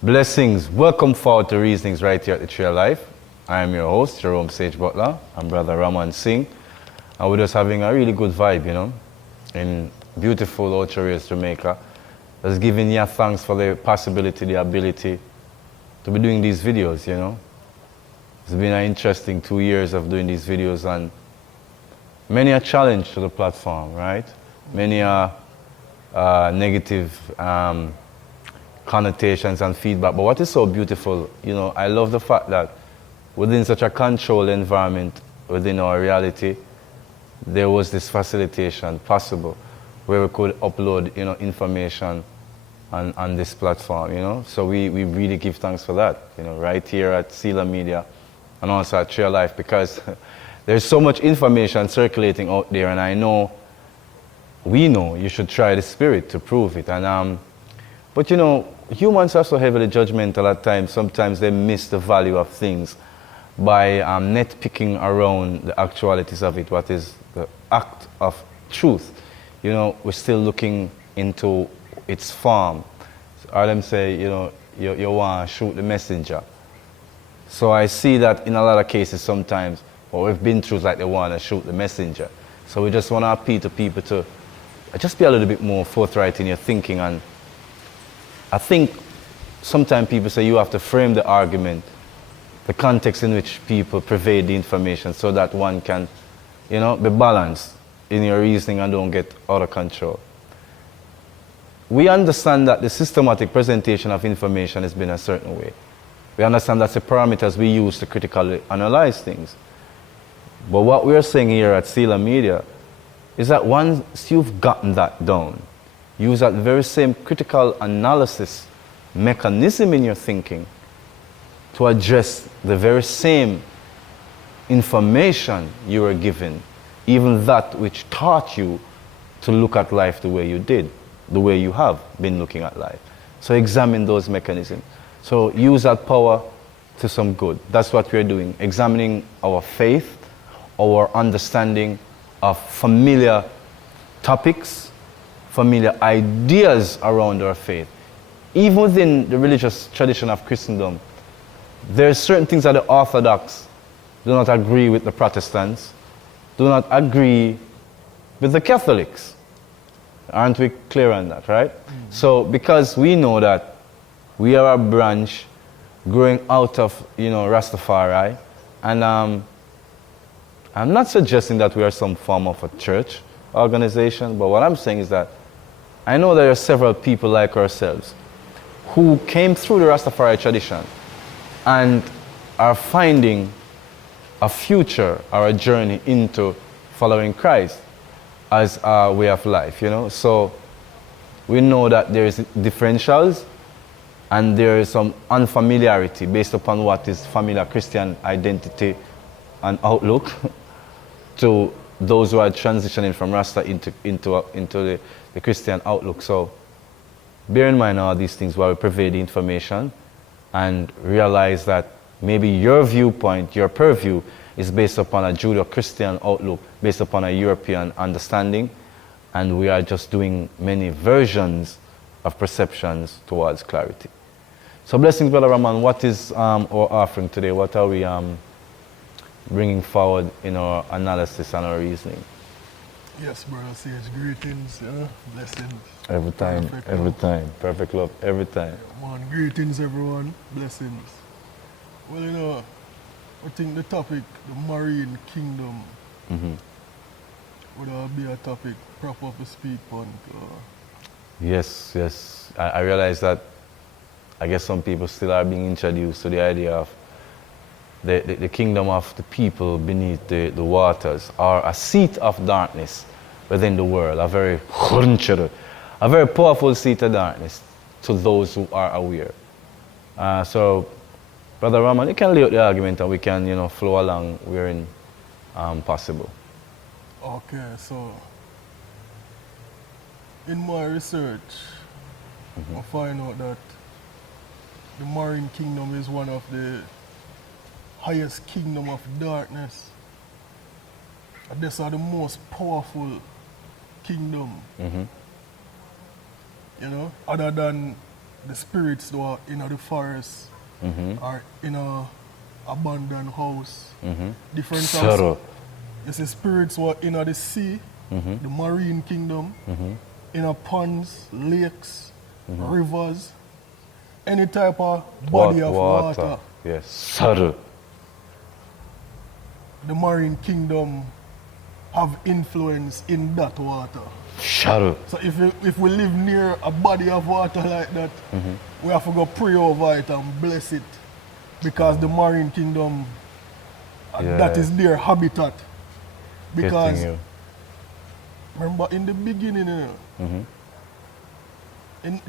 Blessings. Welcome forward to Reasonings right here at the Tree of Life. I am your host, Jerome Sage Butler. I'm Brother Raman Singh. And we're just having a really good vibe, in beautiful Ocho Rios, Jamaica. Just giving you thanks for the possibility, the ability to be doing these videos, It's been an interesting 2 years of doing these videos and many a challenge to the platform, right? Many a negative connotations and feedback. But what is so beautiful, I love the fact that within such a controlled environment, within our reality, there was this facilitation possible where we could upload, information on this platform, So we really give thanks for that, right here at Selah Media and also at Tree of Life, because there's so much information circulating out there, and we know you should try the spirit to prove it. And but humans are so heavily judgmental at times. Sometimes they miss the value of things by nitpicking around the actualities of it, what is the act of truth. We're still looking into its form. Or them say, you want to shoot the messenger. So I see that in a lot of cases sometimes, what we've been through is like they want to shoot the messenger. So we just want to appeal to people to just be a little bit more forthright in your thinking. And I think sometimes people say you have to frame the argument, the context in which people pervade the information, so that one can, be balanced in your reasoning and don't get out of control. We understand that the systematic presentation of information has been a certain way. We understand that's the parameters we use to critically analyze things. But what we're saying here at Selah Media is that once you've gotten that down, use that very same critical analysis mechanism in your thinking to address the very same information you were given, even that which taught you to look at life the way you did, the way you have been looking at life. So examine those mechanisms. So use that power to some good. That's what we're doing, examining our faith, our understanding of familiar topics, familiar ideas around our faith. Even within the religious tradition of Christendom, there are certain things that the Orthodox do not agree with the Protestants, do not agree with the Catholics. Aren't we clear on that, right? Mm-hmm. So because we know that we are a branch growing out of, Rastafari, and I'm not suggesting that we are some form of a church organization, but what I'm saying is that I know there are several people like ourselves who came through the Rastafari tradition and are finding a future or a journey into following Christ as a way of life, So we know that there is differentials and there is some unfamiliarity based upon what is familiar Christian identity and outlook to those who are transitioning from Rasta into the Christian outlook. So bear in mind all these things while we pervade the information and realize that maybe your viewpoint, your purview, is based upon a Judeo-Christian outlook, based upon a European understanding, and we are just doing many versions of perceptions towards clarity. So blessings, Brother Raman. What is our offering today? What are we bringing forward in our analysis and our reasoning? Yes, Brother Sage, greetings, blessings. Every time, perfect love, every time. Greetings everyone, blessings. Well, I think the topic, the marine kingdom, would be a topic proper to speak on. Yes. I realize that I guess some people still are being introduced to the idea of the kingdom of the people beneath the waters, or a seat of darkness within the world, a very powerful seat of darkness to those who are aware. So, Brother Raman, you can lay out the argument and we can, flow along wherein possible. Okay, so in my research, I find out that the marine kingdom is one of the highest kingdom of darkness. And these are the most powerful kingdom. Other than the spirits that are in the forest or in a abandoned house. Different Subtle. types. You see spirits were in the sea, the marine kingdom, in a ponds, lakes, rivers, any type of body of water. Yes, subtle. The marine kingdom have influence in that water. Subtle. So if we live near a body of water like that, we have to go pray over it and bless it. Because the marine kingdom, that is their habitat. Because, remember in the beginning,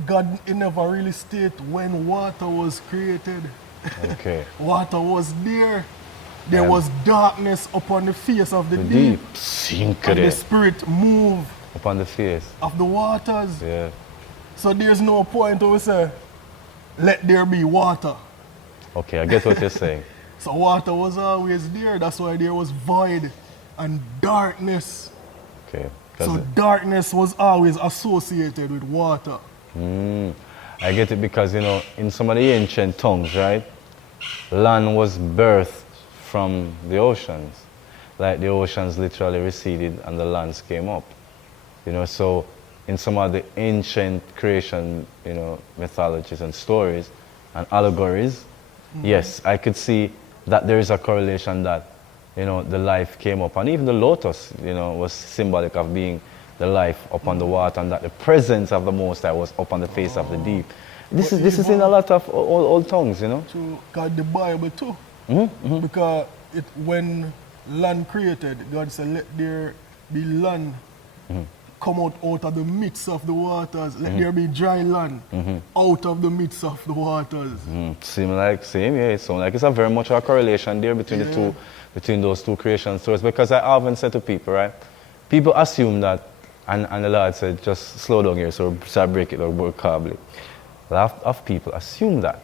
God never really stated when water was created. Okay. Water was there. There was darkness upon the face of the deep. Sink And the it spirit moved upon the face. of the waters. Yeah. So there's no point to say, let there be water. Okay, I get what you're saying. So water was always there. That's why there was void and darkness. Okay. So darkness was always associated with water. I get it because, in some of the ancient tongues, right? Land was birthed from the oceans. Like the oceans literally receded and the lands came up. So in some of the ancient creation, mythologies and stories and allegories, yes, I could see that there is a correlation that, the life came up. And even the lotus, was symbolic of being the life upon the water, and that the presence of the Most High was upon the face of the deep. This is in a lot of old tongues, To God, the Bible too. Because when land created, God said, let there be land come out of the midst of the waters. Let there be dry land out of the midst of the waters. Same, yeah. It sounds like it's a very much a correlation there between those two creation stories. Because I often say to people, right? People assume that, and the Lord said, just slow down here, so break it or work calmly. A lot of people assume that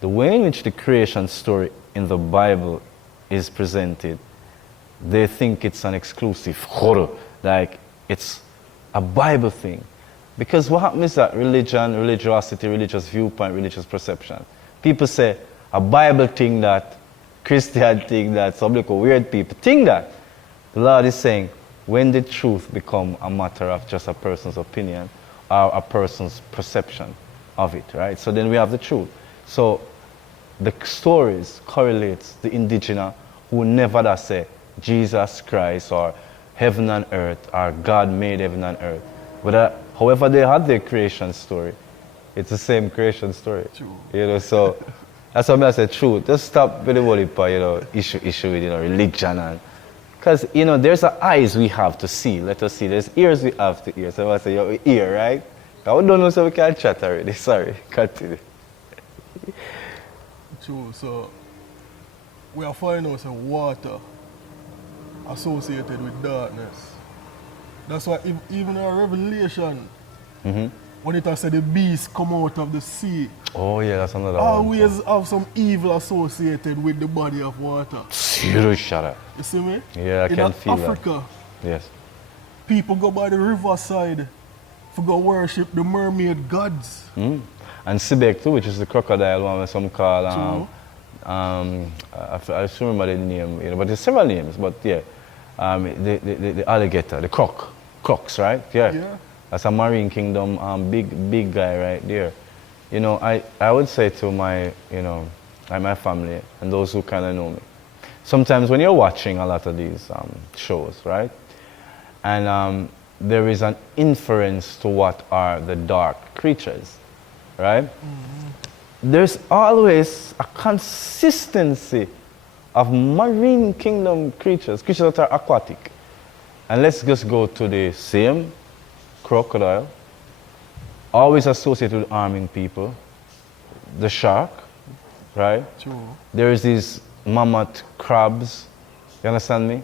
the way in which the creation story in the Bible is presented, they think it's an exclusive horror, like it's a Bible thing. Because what happens is that religion, religiosity, religious viewpoint, religious perception. People say a Bible thing that, Christian thing that, some little weird people think that. The Lord is saying, when the truth become a matter of just a person's opinion or a person's perception of it, right? So then we have the truth. So the stories correlates the indigenous who never does say Jesus Christ or heaven and earth or God made heaven and earth. But however they had their creation story, it's the same creation story. True. So that's why I say truth. Just stop with the whole issue with religion and because there's the eyes we have to see. Let us see. There's ears we have to hear. So I say your ear, right? I don't know so we can chat already. Sorry. Continue. True. So we are finding out water associated with darkness. That's why even in Revelation, when it has said the beast come out of the sea, oh yeah, that's another one. Always have some evil associated with the body of water. Serious shut up. You see me? Yeah, I can feel Africa, that. Yes. people go by the riverside to go worship the mermaid gods. And Sibek too, which is the crocodile one with some call I still remember the name, but there's several names, but yeah. The alligator, the crocs, right? Yeah. That's a marine kingdom, big guy right there. I would say to my, my family and those who kind of know me, sometimes when you're watching a lot of these shows, right, and there is an inference to what are the dark creatures, right? There's always a consistency of marine kingdom creatures that are aquatic. And let's just go to the same crocodile, always associated with harming people, the shark, right? True. There is these mammoth crabs, you understand me?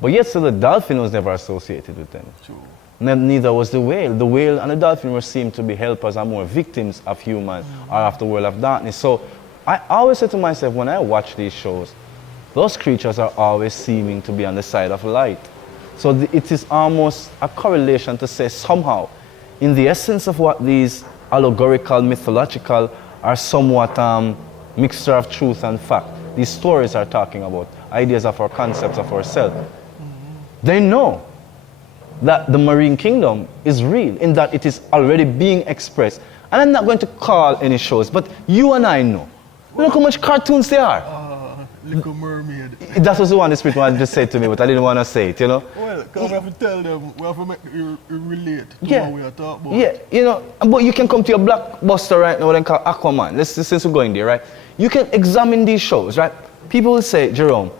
But yet still the dolphin was never associated with them. True. Neither was the whale. The whale and the dolphin were seen to be helpers and more victims of human or of the world of darkness. So I always say to myself when I watch these shows, those creatures are always seeming to be on the side of light. So it is almost a correlation to say somehow, in the essence of what these allegorical, mythological, or somewhat mixture of truth and fact. These stories are talking about ideas of our concepts of ourselves. They know that the marine kingdom is real, in that it is already being expressed. And I'm not going to call any shows, but you and I know. Look how much cartoons there are. Little Mermaid. That was the one the Spirit wanted to say to me, but I didn't want to say it, you know? Well, because we have to tell them, we have to make it relate to Yeah. what we are talking about. Yeah, you know, but you can come to your blockbuster right now, what they call Aquaman. Since we're going there, right? You can examine these shows, right? People will say, Jerome,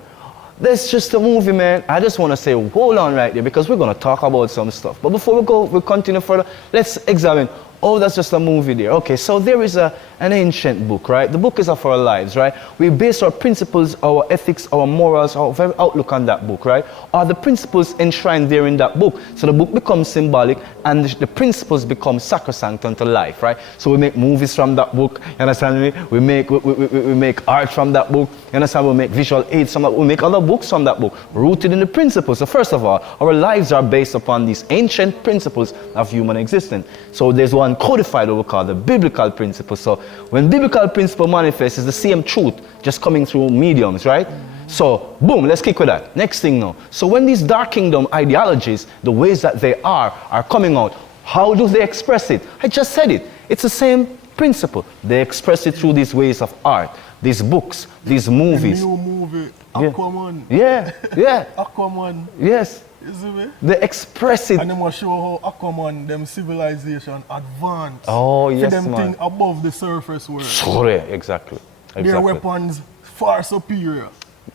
that's just a movie, man. I just want to say, hold on right there, because we're going to talk about some stuff. But before we continue further, let's examine. Oh, that's just a movie there. Okay, so there is an ancient book, right? The book is of our lives, right? We base our principles, our ethics, our morals, our very outlook on that book, right? Are the principles enshrined there in that book? So the book becomes symbolic and the principles become sacrosanct unto life, right? So we make movies from that book, you understand me? We make art from that book, you understand? We make visual aids from that book. We make other books from that book, rooted in the principles. So first of all, our lives are based upon these ancient principles of human existence. So there's one codified, what we call the biblical principle. So when biblical principle manifests, it's the same truth just coming through mediums, right? So boom, let's kick with that. Next thing now. So when these dark kingdom ideologies, the ways that they are coming out, how do they express it? I just said it. It's the same principle. They express it through these ways of art, these books, these movies. The new movie, Aquaman. Yeah, yeah. Aquaman. Yes. You see me? They express it. And they must show how Aquaman, them civilization advanced. Oh, yes, them man. thing above the surface world. Sure, exactly. Their weapons far superior.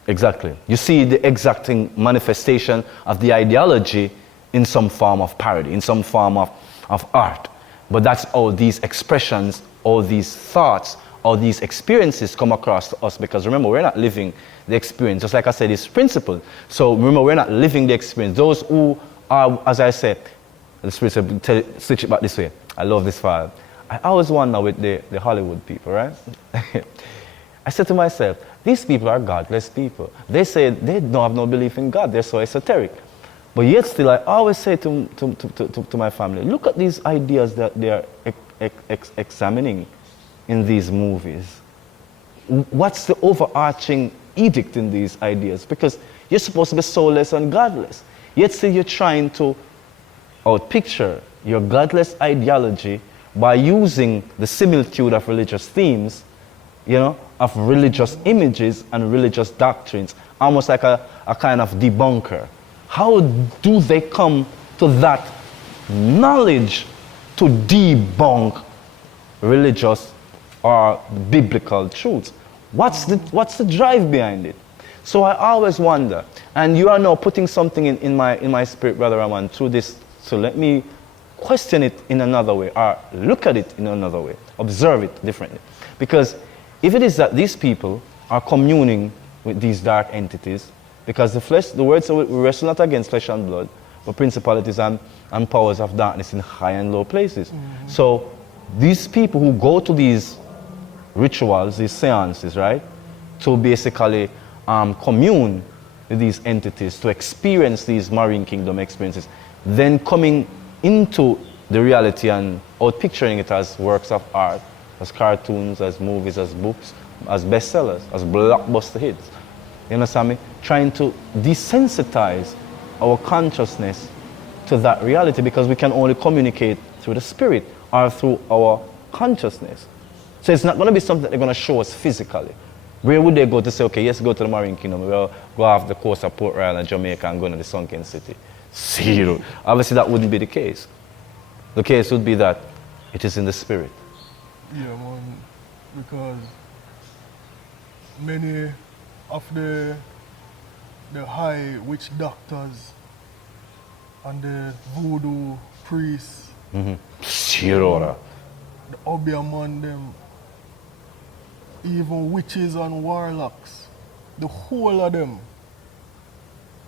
Exactly. You see the exacting manifestation of the ideology in some form of parody, in some form of art. But that's all these expressions, all these thoughts, all these experiences come across to us, because remember, we're not living the experience. Just like I said, it's principle. So remember, we're not living the experience. Those who are, as I said, the Spirit said, switch it back this way. I love this file. I always wonder with the Hollywood people, right? I said to myself, these people are godless people. They say they don't have no belief in God. They're so esoteric. But yet still, I always say to my family, look at these ideas that they are examining in these movies. What's the overarching edict in these ideas? Because you're supposed to be soulless and godless. Yet still you're trying to outpicture your godless ideology by using the similitude of religious themes, you know, of religious images and religious doctrines, almost like a kind of debunker. How do they come to that knowledge to debunk religious or biblical truths? What's the drive behind it? So I always wonder, and you are now putting something in my spirit, Brother Raman, through this. So let me question it in another way, or look at it in another way, observe it differently. Because if it is that these people are communing with these dark entities, because the word says we wrestle not against flesh and blood, but principalities and powers of darkness in high and low places. Mm-hmm. So these people who go to these rituals, these seances, right, to basically commune with these entities, to experience these marine kingdom experiences, then coming into the reality and outpicturing it as works of art, as cartoons, as movies, as books, as bestsellers, as blockbuster hits. You understand me? Trying to desensitize our consciousness to that reality, because we can only communicate through the spirit or through our consciousness. So it's not going to be something that they're going to show us physically. Where would they go to say, okay, yes, go to the Marine Kingdom, we'll go off the coast of Port Royal and Jamaica and go to the sunken city? Zero. Obviously, that wouldn't be the case. The case would be that it is in the spirit. Yeah, man, because many of the high witch doctors and the voodoo priests, Zero. the Obeahman, them, even witches and warlocks, the whole of them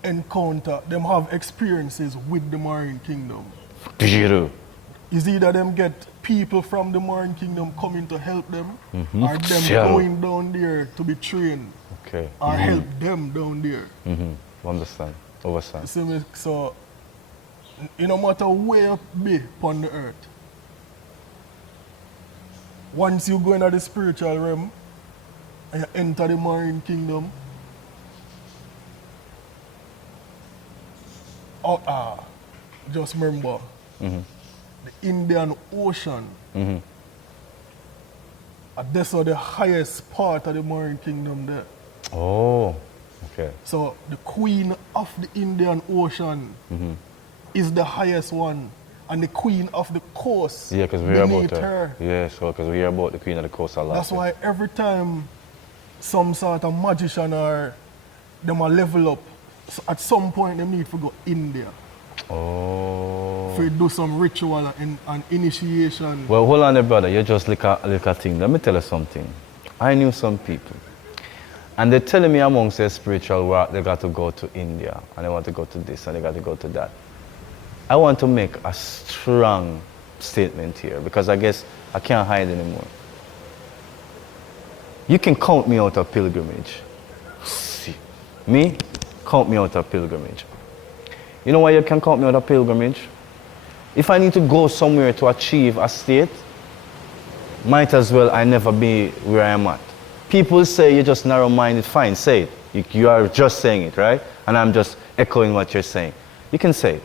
have experiences with the Marine Kingdom. Zero. Is either them get people from the Marine Kingdom coming to help them, or them Zero. going down there to be trained, Okay. or help them down there. Understand. You Overstand. see me? So, no matter where you be upon the earth, once you go into the spiritual realm and you enter the marine kingdom, just remember, the Indian Ocean, that's the highest part of the marine kingdom there. Oh, okay. So the queen of the Indian Ocean is the highest one, and the queen of the coast Yeah, because we hear about beneath her. Yeah, so because we hear about the queen of the coast a lot. That's why every time some sort of magician or them a level up, so at some point they need to go India Oh. to do some ritual and initiation. Well, hold on there, brother. You just look at thing. Let me tell you something. I knew some people, and they're telling me amongst their spiritual work, they got to go to India, and they want to go to this, and they got to go to that. I want to make a strong statement here, because I guess I can't hide anymore. You can count me out of pilgrimage. See, me, count me out of pilgrimage. You know why you can count me out of pilgrimage? If I need to go somewhere to achieve a state, might as well I never be where I am at. People say you're just narrow-minded. Fine, say it. You are just saying it, right? And I'm just echoing what you're saying. You can say it.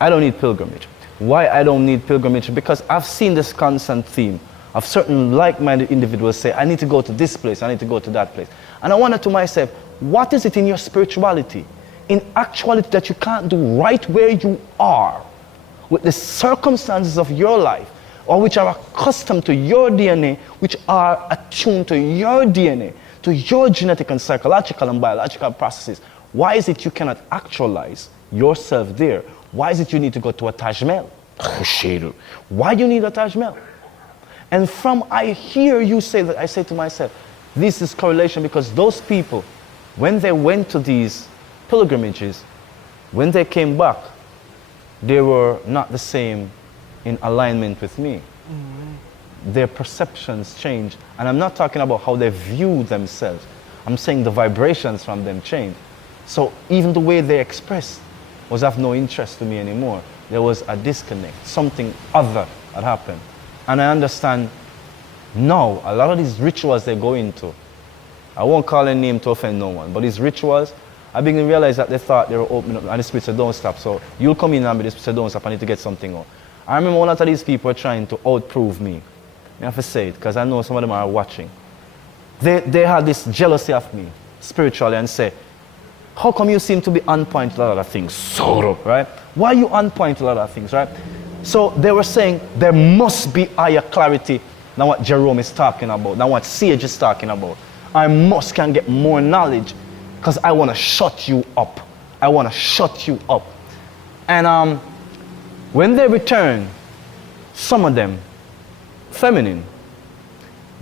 I don't need pilgrimage. Why I don't need pilgrimage? Because I've seen this constant theme of certain like-minded individuals say, I need to go to this place, I need to go to that place. And I wonder to myself, what is it in your spirituality, in actuality, that you can't do right where you are, with the circumstances of your life, or which are accustomed to your DNA, which are attuned to your DNA, to your genetic and psychological and biological processes? Why is it you cannot actualize yourself there? Why is it you need to go to a Taj Mahal? Why do you need a Taj Mahal? And from I hear you say that, I say to myself, this is correlation, because those people, when they went to these pilgrimages, when they came back, they were not the same in alignment with me. Their perceptions changed. And I'm not talking about how they view themselves. I'm saying the vibrations from them changed. So even the way they expressed was of no interest to me anymore. There was a disconnect. Something other had happened. And I understand now a lot of these rituals they go into, I won't call a name to offend no one, but these rituals, I begin to realize that they thought they were opening up, and the spirit said, don't stop. So you'll come in and the spirit said, don't stop, I need to get something out. I remember a lot of these people are trying to outprove me. I have to say it, because I know some of them are watching. They had this jealousy of me, spiritually, and say, how come you seem to be on point with a lot of things? Sorrow, right? Why are you on point with a lot of things, right? So they were saying there must be higher clarity than what Jerome is talking about, than what Sage is talking about. I can get more knowledge, because I want to shut you up. I want to shut you up. And when they returned, some of them, feminine,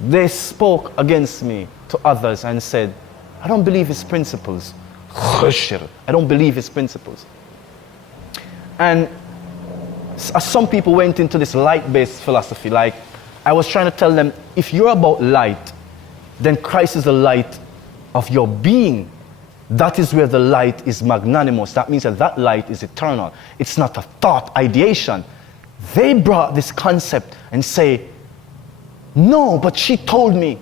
they spoke against me to others and said, I don't believe his principles. I don't believe his principles. And some people went into this light-based philosophy. Like, I was trying to tell them, if you're about light, then Christ is the light of your being. That is where the light is magnanimous. That means that that light is eternal. It's not a thought, ideation. They brought this concept and say, no, but she told me,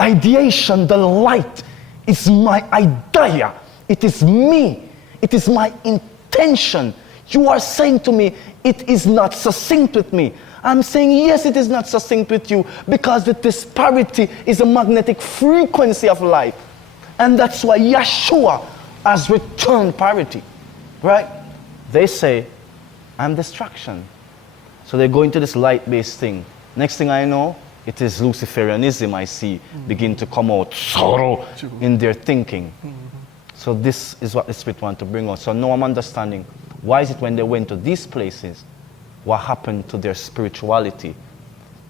ideation, the light, is my idea. It is me. It is my intention. You are saying to me, it is not succinct with me. I'm saying, yes, it is not succinct with you, because the disparity is a magnetic frequency of light. And that's why Yeshua has returned parity, right? They say, I'm distraction. So they go into this light-based thing. Next thing I know, it is Luciferianism I see begin to come out sorrow in their thinking. So this is what the Spirit wants to bring out. So now I'm understanding, why is it when they went to these places, what happened to their spirituality?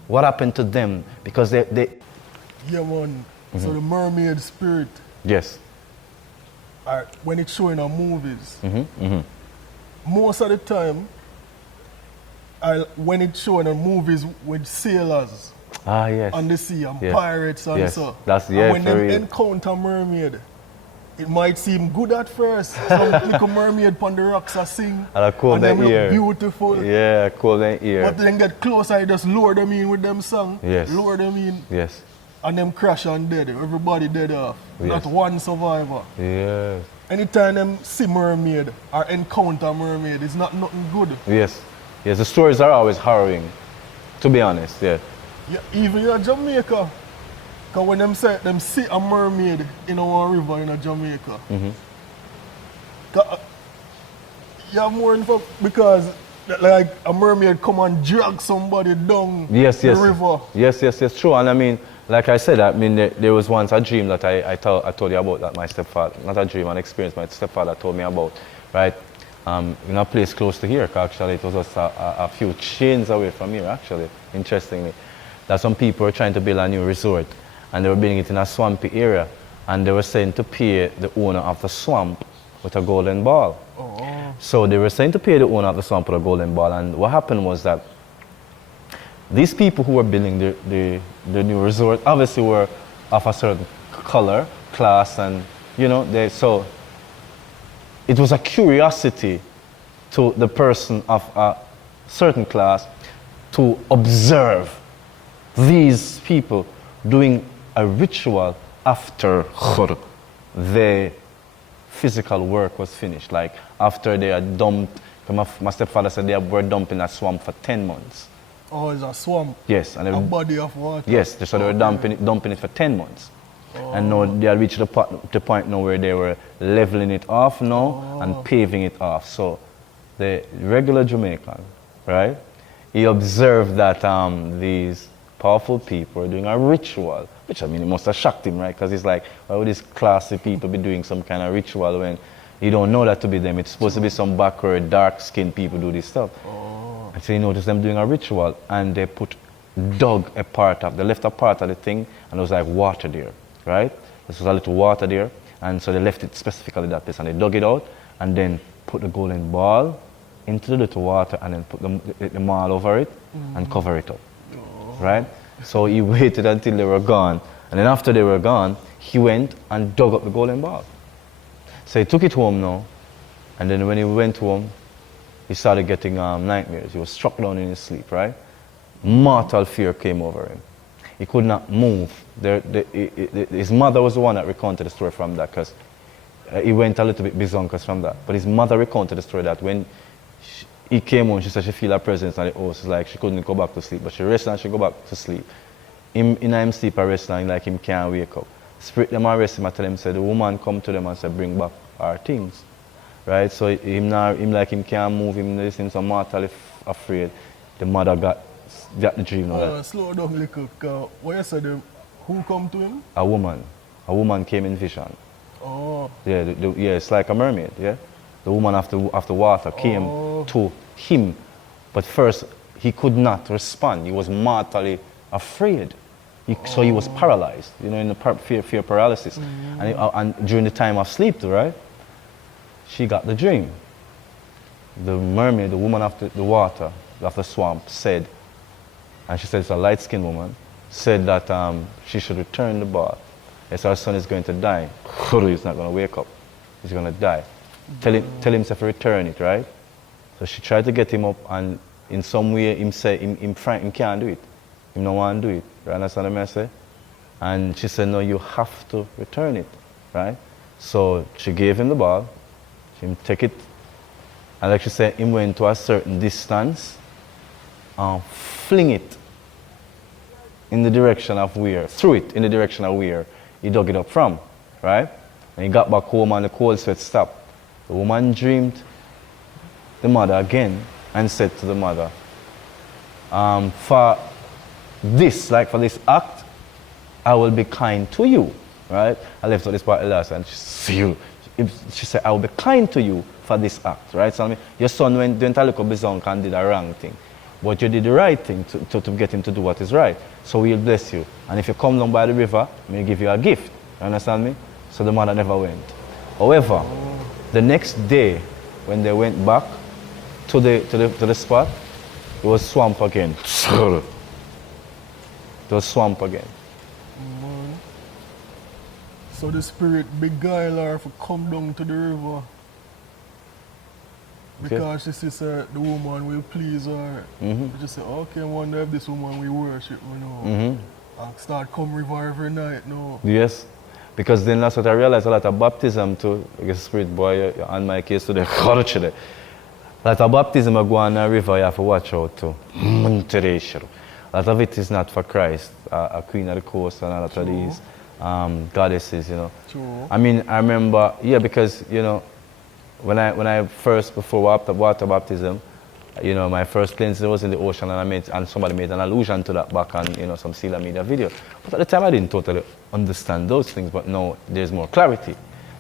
What happened to them? Because they Yeah, man. So the mermaid spirit, yes. When it's showing on movies, most of the time, when it's showing on movies with sailors yes. on the sea and Yes. pirates and Yes. so, That's and when for they real. encounter mermaid, it might seem good at first. Some little mermaid on the rocks are sing. And I cool and their them ear. look beautiful. Yeah, cool their ear. But then get closer, I just lure them in with them song. Yes. Lure them in. Yes. And them crash and dead. Everybody dead off. Yes. Not one survivor. Yes. Anytime them see mermaid or encounter mermaid, it's not nothing good. Yes. Yes, the stories are always harrowing, to be honest, yeah. Yeah, even in Jamaica. Because when them say them see a mermaid in our river in Jamaica. You have more info because like a mermaid come and drag somebody down the river. Yes, true. And I mean, like I said, I mean, there was once a dream that I told you about that my stepfather, not a dream, an experience my stepfather told me about, right? In a place close to here, actually, it was just a few chains away from here, actually, interestingly, that some people were trying to build a new resort, and they were building it in a swampy area, and they were saying to pay the owner of the swamp with a golden ball. Oh. So they were saying to pay the owner of the swamp with a golden ball, and what happened was that these people who were building the new resort obviously were of a certain color, class, and you know, so it was a curiosity to the person of a certain class to observe these people doing a ritual after their physical work was finished. Like after they had dumped, my stepfather said they were dumping a swamp for 10 months. Oh, it's a swamp. Yes. And a body of water. Yes, so they were dumping it for 10 months. Oh. And now they had reached the point now where they were leveling it off now and paving it off. So the regular Jamaican, right, he observed that these powerful people were doing a ritual, which I mean, it must have shocked him, right? Because he's like, why would these classy people be doing some kind of ritual when you don't know that to be them? It's supposed to be some backward, dark-skinned people do this stuff. And so he noticed them doing a ritual, and they left a part of the thing, and there was like water there, right? This was a little water there, and so they left it specifically that place, and they dug it out, and then put the golden ball into the little water, and then put the mall over it, and cover it up, right? So he waited until they were gone, and then after they were gone, he went and dug up the golden ball. So he took it home now, and then when he went home, he started getting nightmares. He was struck down in his sleep, right? Mortal fear came over him. He could not move. His mother was the one that recounted the story from that, because he went a little bit bizonkers from that. But his mother recounted the story that when he came home, she said she felt a presence in the house. It's like she couldn't go back to sleep, but she rested and she go back to sleep. In him sleep, I rest and like him can't wake up. Spirit them arrest him and tell him, say the woman come to them and say bring back our things. Right, so him can't move, him listening so mortally afraid. The mother got the dream. Slow down a little, because what you said, who come to him? A woman came in vision. Oh. Yeah, it's like a mermaid, yeah. The woman after water came to him, but first he could not respond. He was mortally afraid. So he was paralyzed, you know, in the fear paralysis. And during the time of sleep too, right? She got the dream. The mermaid, the woman after the water, after the swamp, said, and she said it's a light-skinned woman, said that she should return the ball. Yes, her son is going to die. He's not going to wake up. He's going to die. Tell him to return it, right? So she tried to get him up, and in some way, him can't do it. He don't want to do it. You understand what I say? And she said, no, you have to return it, right? So she gave him the ball. She take it, and like she said, he went to a certain distance and fling it in the direction of where he dug it up from, right? And he got back home and the cold sweat stopped. The woman dreamed the mother again and said to the mother, for this act, I will be kind to you, right? I left out this part last and she said, I will be kind to you for this act, right? So I mean, your son went a little bizonk and did a wrong thing. But you did the right thing to get him to do what is right. So we'll bless you. And if you come down by the river, we'll give you a gift. You understand me? So the mother never went. However, the next day, when they went back to the spot, it was swamp again. It was swamp again. So the spirit beguile her to come down to the river. Okay. Because she says the woman will please her. Mm-hmm. She just say, okay, I wonder if this woman will worship me now. Mm-hmm. And start come river every night now. Yes. Because then that's what I realized, a lot of baptism too. Like a spirit boy, on my case today, a lot of baptism I go on a river, you have to watch out too. A lot of it is not for Christ, a queen of the coast and a lot of these goddesses, you know. True. I mean, I remember, yeah, because, you know, when I first, before water baptism, you know, my first cleansing was in the ocean, and somebody made an allusion to that back on, you know, some Selah media video. But at the time I didn't totally understand those things, but now there's more clarity.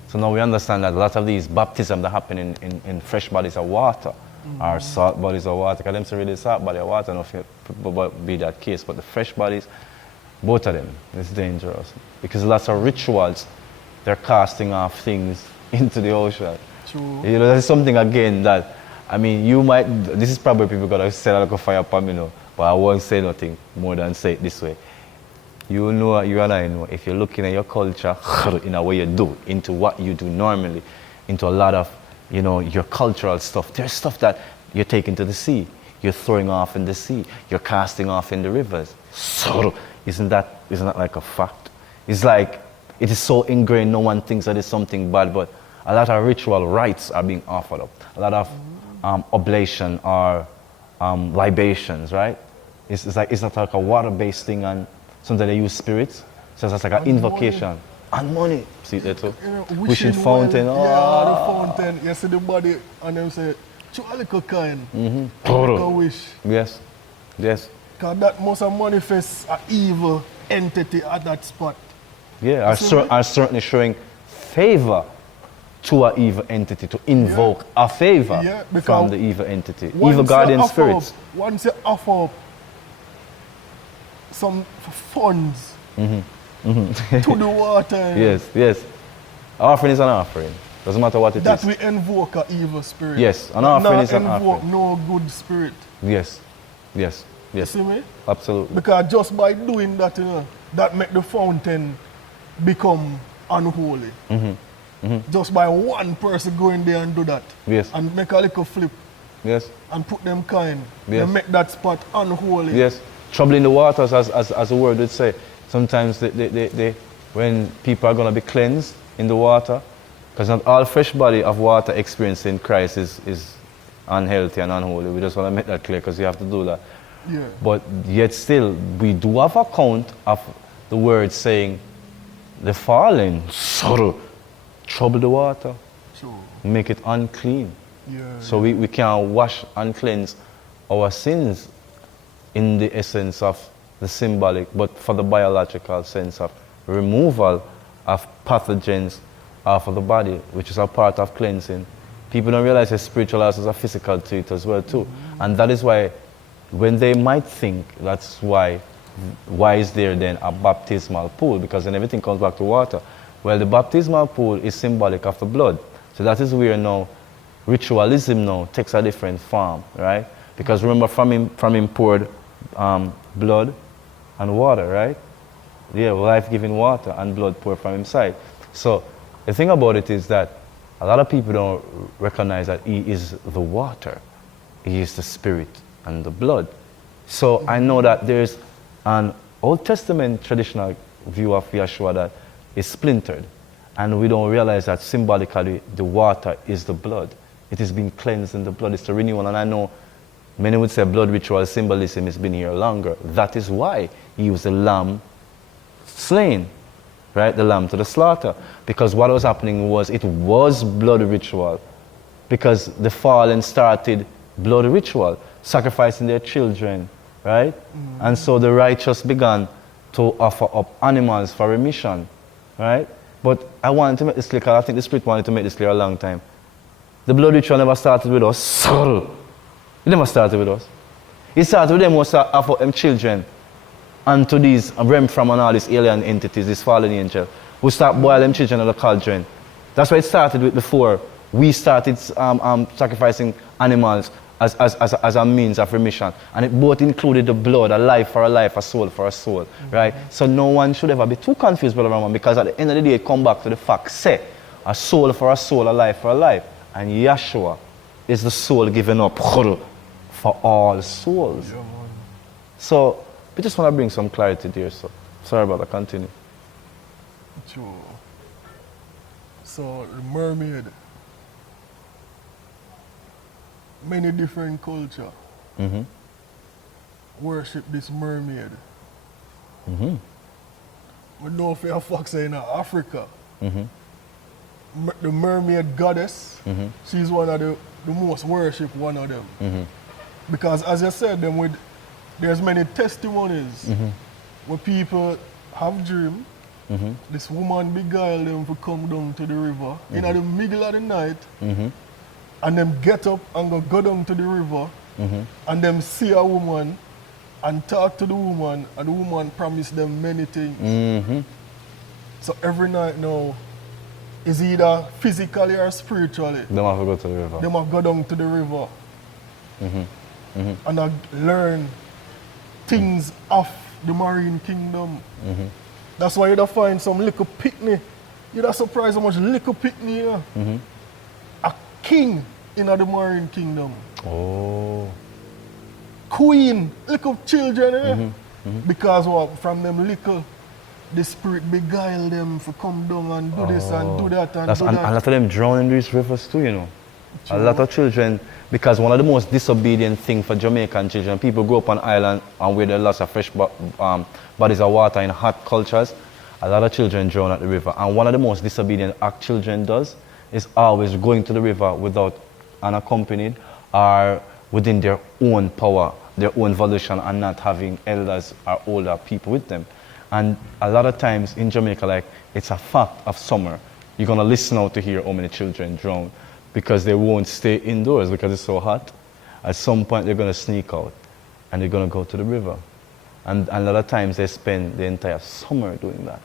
So now we understand that a lot of these baptisms that happen in fresh bodies of water, or salt bodies of water, because them say really salt body of water, I don't know if it be that case, but the fresh bodies, both of them, is dangerous. Because lots of rituals, they're casting off things into the ocean. True. You know, that's something again that, I mean, you might, this is probably people gonna say like a fire upon me, you know, but I won't say nothing more than say it this way. You know, you and I know, if you're looking at your culture in a way you do, into what you do normally, into a lot of, you know, your cultural stuff, there's stuff that you're taking to the sea, you're throwing off in the sea, you're casting off in the rivers. So, isn't that like a fact? It's like, it is so ingrained, no one thinks that it's something bad, but a lot of ritual rites are being offered up. A lot of oblation or libations, right? It's not like a water-based thing and sometimes they use spirits. So it's like an invocation. Money. And money. See that too? You know, Wishing fountain. Well, yeah, the fountain. You see the body and them say, "Choose a little kind." A wish. Yes. Yes. Because that must have manifest an evil entity at that spot. Yeah, are certainly showing favor to an evil entity, to invoke a favor from the evil entity. Evil guardian spirits. Once you offer up some funds to the water. Yes, yes. Offering is an offering. Doesn't matter what it that is. we invoke an evil spirit. Yes, an offering is an offering. Not invoke no good spirit. Yes, yes, yes. You see me? Absolutely. Because just by doing that, you know, that make the fountain become unholy. Just by one person going there and do that. Yes. And make a little flip. Yes. And put them kind. Yes. They make that spot unholy. Yes. Trouble in the waters, as the word would say. Sometimes when people are going to be cleansed in the water, because not all fresh body of water experiencing Christ is unhealthy and unholy. We just want to make that clear because you have to do that. Yeah. But yet still, we do have account of the word saying, the fallen sorrow trouble the water, True. make it unclean. Yeah. So we can wash and cleanse our sins in the essence of the symbolic, but for the biological sense of removal of pathogens off of the body, which is a part of cleansing. People don't realize that spiritual as a physical to it as well too. And that is why when they might think that's why is there then a baptismal pool, because then everything comes back to water. Well, the baptismal pool is symbolic of the blood. So that is where now ritualism now takes a different form, right? Because remember from him poured blood and water, right? Yeah, life-giving water and blood poured from his side. So the thing about it is that a lot of people don't recognize that he is the water. He is the spirit and the blood. So I know that there's an Old Testament traditional view of Yeshua that is splintered. And we don't realize that symbolically the water is the blood. It is being cleansed in the blood. It's the renewal. And I know many would say blood ritual symbolism has been here longer. That is why he used the lamb slain, right? The lamb to the slaughter. Because what was happening was it was blood ritual. Because the fallen started blood ritual, sacrificing their children, right? And so the righteous began to offer up animals for remission, right? But I wanted to make this clear, because I think the Spirit wanted to make this clear a long time. The blood ritual never started with us. It never started with us. It started with them who offer up them children unto these realm from and all these alien entities, this fallen angel, who start boiling them children in the cauldron. That's why it started with before we started sacrificing animals as a means of remission. And it both included the blood, a life for a life, a soul for a soul, right? So no one should ever be too confused, Brother Ramon, because at the end of the day, it come back to the fact, say, a soul for a soul, a life for a life. And Yeshua is the soul given up for all souls. Yeah, man. So, we just want to bring some clarity there, so sorry about that, continue. True. So the mermaid, many different culture worship this mermaid. We know if you're fox in Africa, the mermaid goddess, she's one of the most worshipped one of them. Because as I said, there's many testimonies where people have dream. This woman beguiled them to come down to the river in the middle of the night, and them get up and go down to the river, and them see a woman and talk to the woman, and the woman promised them many things. So every night now, is either physically or spiritually, They have to go to the river. them have go down to the river and learn things of the marine kingdom. That's why you'd find some little picnic. You'd surprised how much little picnic, you know? A king in the marine kingdom. Oh. Queen, little children, because what? From them little, the spirit beguile them to come down and do this and do that and do And that. a lot of them drown in these rivers too, you know. A lot of children, because one of the most disobedient things for Jamaican children, people grow up on island and where there are lots of fresh bodies of water in hot cultures, a lot of children drown at the river. And one of the most disobedient act children does is always going to the river without unaccompanied or within their own power, their own volition, and not having elders or older people with them. And a lot of times in Jamaica, like, it's a fact of summer. You're going to listen out to hear how many children drown because they won't stay indoors because it's so hot. At some point, they're going to sneak out and they're going to go to the river. And a lot of times, they spend the entire summer doing that.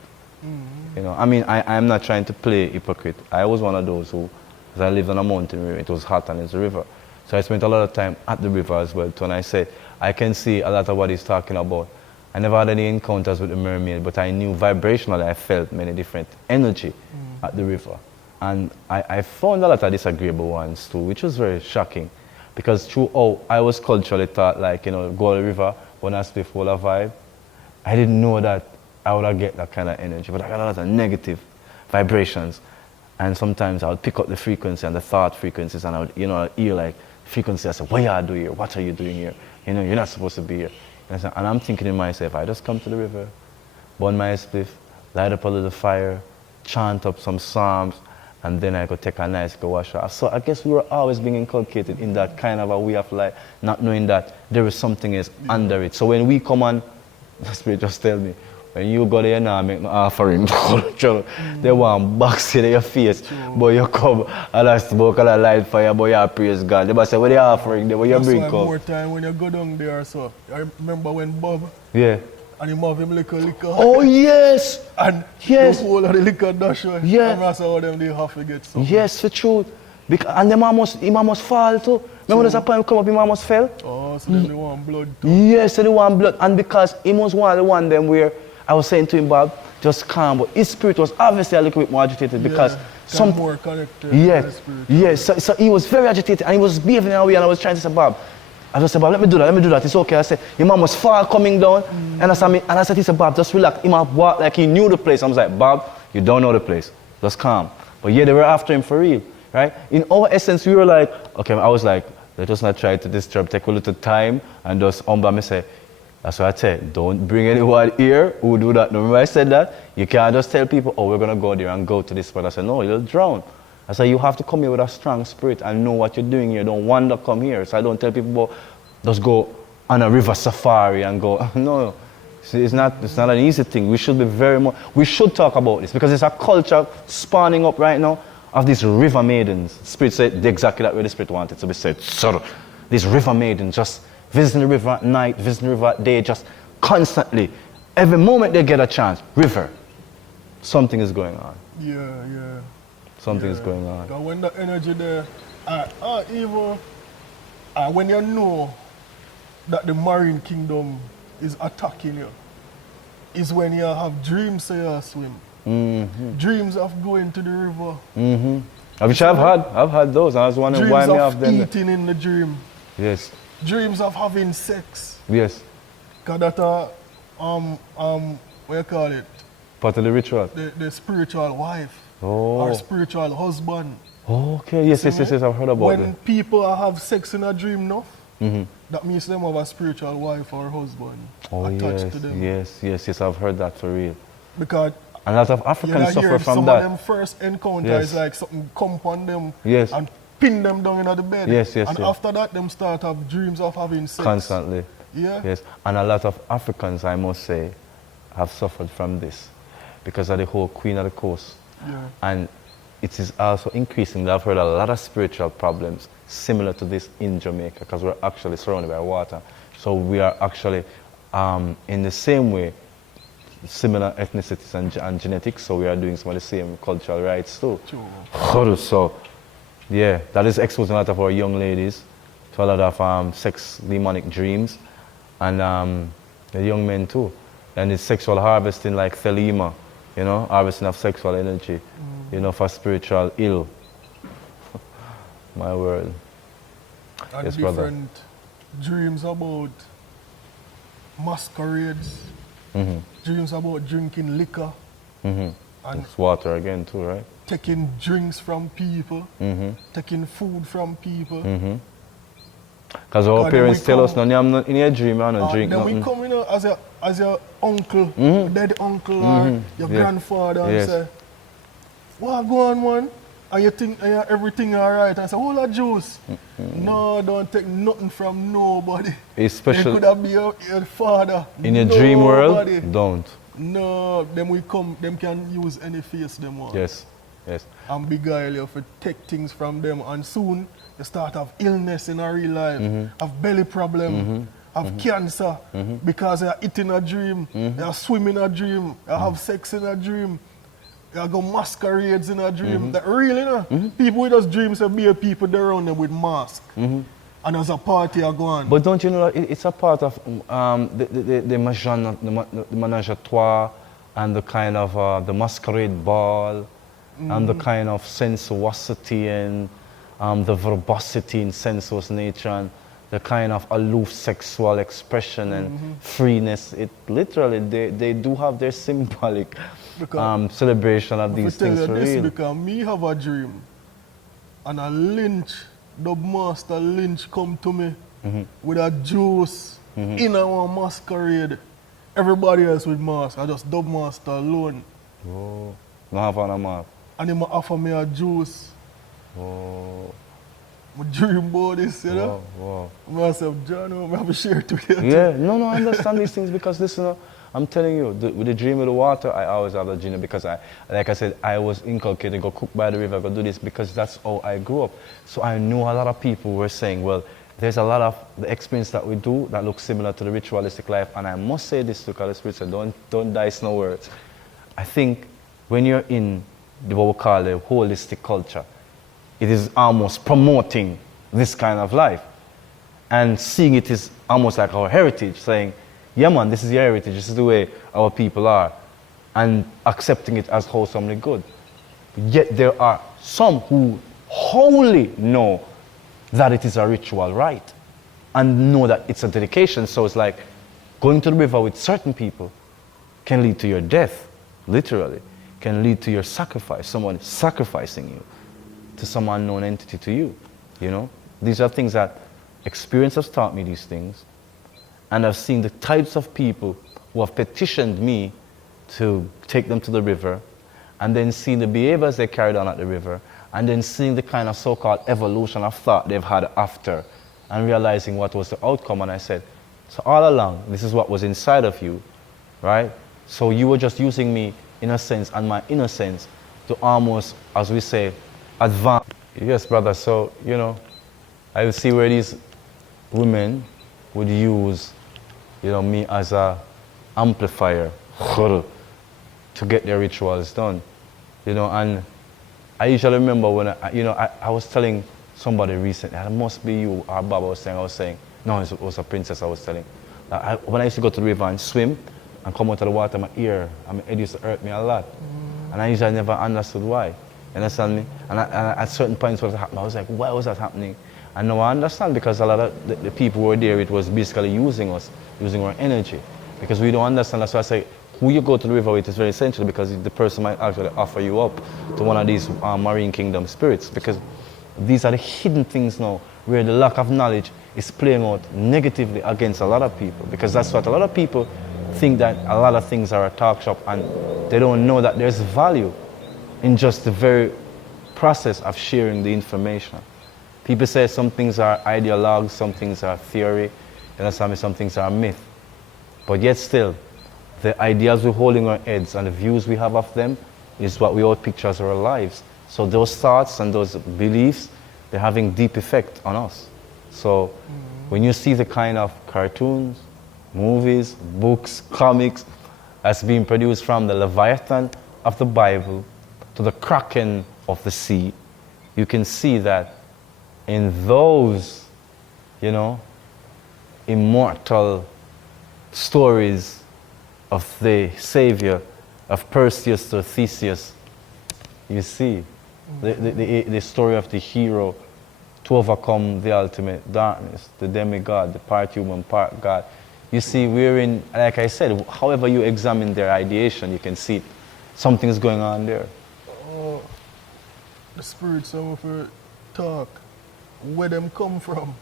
You know, I mean, I'm not trying to play hypocrite. I was one of those who, as I lived on a mountain where it was hot and it's a river. So I spent a lot of time at the river as well. So when I say, I can see a lot of what he's talking about. I never had any encounters with the mermaid, but I knew vibrationally I felt many different energy at the river. And I found a lot of disagreeable ones too, which was very shocking. Because throughout, I was culturally taught, like, you know, go to the river, when I speak full of vibe. I didn't know that I would get that kind of energy, but I got a lot of negative vibrations. And sometimes I would pick up the frequency and the thought frequencies, and I would, you know, hear like frequency. I said, what are you doing here? What are you doing here? You know, you're not supposed to be here. And I'm thinking to myself, I just come to the river, burn my spliff, light up a little fire, chant up some psalms, and then I go take a nice go wash off. So I guess we were always being inculcated in that kind of a way of life, not knowing that there is something is under it. So when we come on, the Spirit just tell me, when you go there now make no offering, they want box in your face, but you come and I smoke and I light fire, but you praise God. They must say, what the offering there, what you bring come? More time when you go down there, so I remember when Bob and him have him liquor. Oh yes! And yes. the whole of the liquor dash. Yeah. And that's how them they have to get something. Yes, for truth. And him almost fall too. Remember there's a point come up, him almost fell? Oh, so then they want blood too. Yes, so they want blood. And because he was one of the one them where I was saying to him, Bob, just calm, but his spirit was obviously a little bit more agitated because some more connected. Yes, so he was very agitated and he was behaving in a way, and I was trying to say, Bob, I just said, Bob, let me do that, it's okay. I said, your mom was far coming down, and I said, he said, Bob, just relax. He might walk like he knew the place. I was like, Bob, you don't know the place, just calm. But yeah, they were after him for real, right? In our essence, we were like, okay, I was like, let us not try to disturb, take a little time, and just humble me say, that's what I said, don't bring anyone here who do that. Remember I said that? You can't just tell people, oh, we're going to go there and go to this spot. I said, no, you'll drown. I said, you have to come here with a strong spirit and know what you're doing here. Don't wander, come here. So I don't tell people, just go on a river safari and go. No, it's not an easy thing. We should be we should talk about this because it's a culture spawning up right now of these river maidens. Spirit said exactly that way the Spirit wanted. So we said, sir, these river maidens just visiting the river at night, visiting the river at day, just constantly. Every moment they get a chance, river. Something is going on. Yeah. Something is going on. Because when the energy there, even And when you know that the marine kingdom is attacking you, is when you have dreams so you swim. Dreams of going to the river. Which I've had those. I was wondering why Dreams me of have them. eating in the dream. Yes. Dreams of having sex. Yes. Cause that what you call it? Part of the ritual. The spiritual wife Oh. or spiritual husband. Oh, okay. Yes, yes, yes, yes. I've heard about When it. people have sex in a dream enough, that means them have a spiritual wife or husband Oh, attached yes, to them. yes, yes, yes. I've heard that for real. Because And a lot of you Africans suffer hear from some that. of them first encounter Yes. is like something come upon them Yes. and pin them down in the bed. Yes, yes, and yes. after that, them start have dreams of having sex. Constantly. Yeah. Yes. And a lot of Africans, I must say, have suffered from this because of the whole Queen of the Coast. Yeah. And it is also increasing. I've heard a lot of spiritual problems similar to this in Jamaica because we're actually surrounded by water. So we are actually, in the same way, similar ethnicities and genetics, so we are doing some of the same cultural rites too. Sure. So, yeah, that is exposing a lot of our young ladies to a lot of sex demonic dreams, and the young men too. And it's sexual harvesting like thelema, you know, harvesting of sexual energy, you know, for spiritual ill. My word. And Yes, brother. different dreams about masquerades, dreams about drinking liquor, and It's water again too, right? taking drinks from people, taking food from people. Because our then parents we tell come- us, no, I'm not in your dream, I don't drink Then nothing. we come in as your uncle, dead uncle, or your Yeah. grandfather, and Yes. say, "What go on, man?" And you think everything all right. And I say, "Hold that juice." No, don't take nothing from nobody. Especially It could have been your father. in your dream world, Nobody. don't. No, them can use any face them want. Yes, yes. And beguile you for take things from them, and soon you start have illness in a real life, have belly problem, have cancer, because you're eating a dream, you're swimming a dream, you have sex in a dream, you go masquerades in a dream. That really, you know, people with those dreams of be people they around them with masks. And as a party are going. But don't you know that it's a part of the ménage à trois and the kind of the masquerade ball and the kind of sensuosity and the verbosity in sensuous nature and the kind of aloof sexual expression and freeness. It literally, they do have their symbolic celebration of these tell things you for this real. because me have a dream and a lynch, the master lynch come to me with a juice in our masquerade. Everybody else with mask, I just dub master alone. Oh, no have on a map. And he offer me a juice. Oh, I dream about this, you know. wow. Myself, John, I have to share it with you. Yeah, no, I understand these things because listen, I'm telling you, with the dream of the water, I always have the dream because like I said, I was inculcated, go cook by the river, go do this because that's how I grew up. So I know a lot of people were saying, well, there's a lot of the experience that we do that looks similar to the ritualistic life, and I must say this to the Spirit said, don't dice no words. I think when you're in what we call a holistic culture, it is almost promoting this kind of life. And seeing it is almost like our heritage, saying, yeah man, this is your heritage, this is the way our people are. And accepting it as wholesomely good. Yet there are some who wholly know that it is a ritual rite and know that it's a dedication. So it's like going to the river with certain people can lead to your death, literally, can lead to your sacrifice, someone sacrificing you to some unknown entity to you, you know? These are things that experience has taught me these things, and I've seen the types of people who have petitioned me to take them to the river, and then seeing the behaviors they carried on at the river, and then seeing the kind of so-called evolution of thought they've had after, and realizing what was the outcome. And I said, so all along, this is what was inside of you, right? So you were just using me, in a sense, and my innocence to almost, as we say, advance. Yes, brother, so, you know, I will see where these women would use, you know, me as a amplifier to get their rituals done, you know. And I usually remember when I was telling somebody recently, and it must be you or Bob I was saying, no, it was a princess I was telling. When I used to go to the river and swim and come out of the water, my ear and my head used to hurt me a lot. And I usually never understood why. You understand me? And at certain points what happened, I was like, why was that happening? And now I understand, because a lot of the people who were there, it was basically using us, using our energy. Because we don't understand. That's why I say, who you go to the river with is very essential, because the person might actually offer you up to one of these marine kingdom spirits. Because these are the hidden things now, where the lack of knowledge is playing out negatively against a lot of people. Because that's what a lot of people think, that a lot of things are a talk shop, and they don't know that there's value in just the very process of sharing the information. People say some things are ideologues, some things are theory, and some things are myth. But yet still, the ideas we're holding in our heads and the views we have of them is what we all picture as our lives. So those thoughts and those beliefs, they're having deep effect on us. So when you see the kind of cartoons, movies, books, comics that's being produced, from the Leviathan of the Bible to the Kraken of the sea, you can see that in those, immortal stories of the Savior, of Perseus to Theseus, you see the story of the hero to overcome the ultimate darkness, the demigod, the part human, part God. You see, we're in, like I said, however you examine their ideation, you can see something's going on there. The spirits of our talk, where them come from.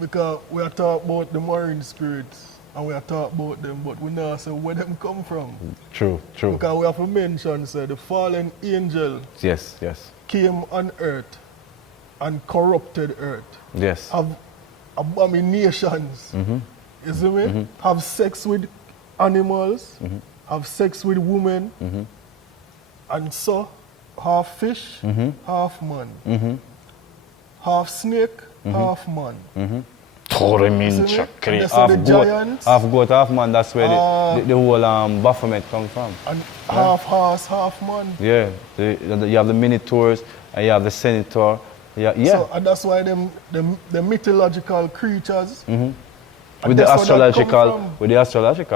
Because we are talking about the marine spirits, and we are talking about them, but we now say where them come from. True. Because we have to mention, say, the fallen angel Yes. came on earth and corrupted earth. Yes. Have abominations. You see me? Have sex with animals, have sex with women, and so half fish, half man. Half snake, half man. Half goat, half man, that's where the whole Baphomet comes from. And half horse, half man. Yeah, you have the Minotaurs, and you have the Centaur. Yeah. So, and that's why the mythological creatures. With the astrological,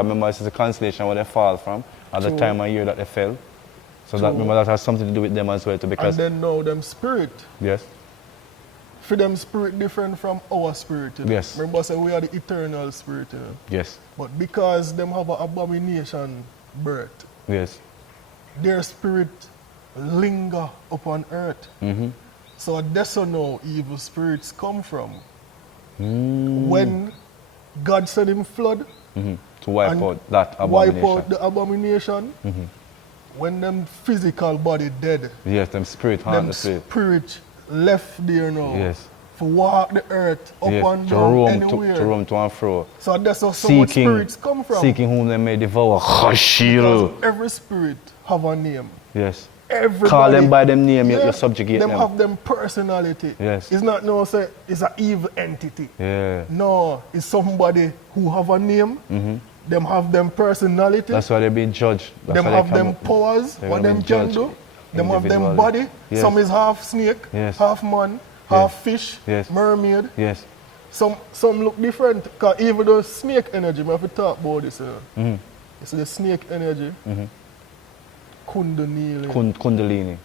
remember this is the constellation where they fall from at the time of year that they fell. So that, remember, that has something to do with them as well too, because. And then now them spirit. Yes. For them spirit different from our spirit. Yes. Remember I said we are the eternal spirit. Yes. But because them have an abomination birth. Yes. Their spirit linger upon earth. So that's how now evil spirits come from. When God sent him flood to wipe out that abomination. Wipe out the abomination. When them physical body dead. Yes, them spirit haunt the spirit. Spirit left there now. Yes. For walk the earth up and to down roam anywhere. to roam to and fro. So that's how some much spirits come from. Seeking whom they may devour. Because every spirit have a name. Yes. Everybody, call them by them name, you subjugate them. Them have them personality. Yes. It's not no say it's an evil entity. Yeah. No, it's somebody who have a name. Them have them personality. That's why they being judged. That's them have them powers, what them can do. Them have them body. Yes. Some is half snake, yes. half man, half fish, yes. mermaid. Yes. Some look different. Because even though snake energy, I have to talk about this. You see the snake energy. Kundalini.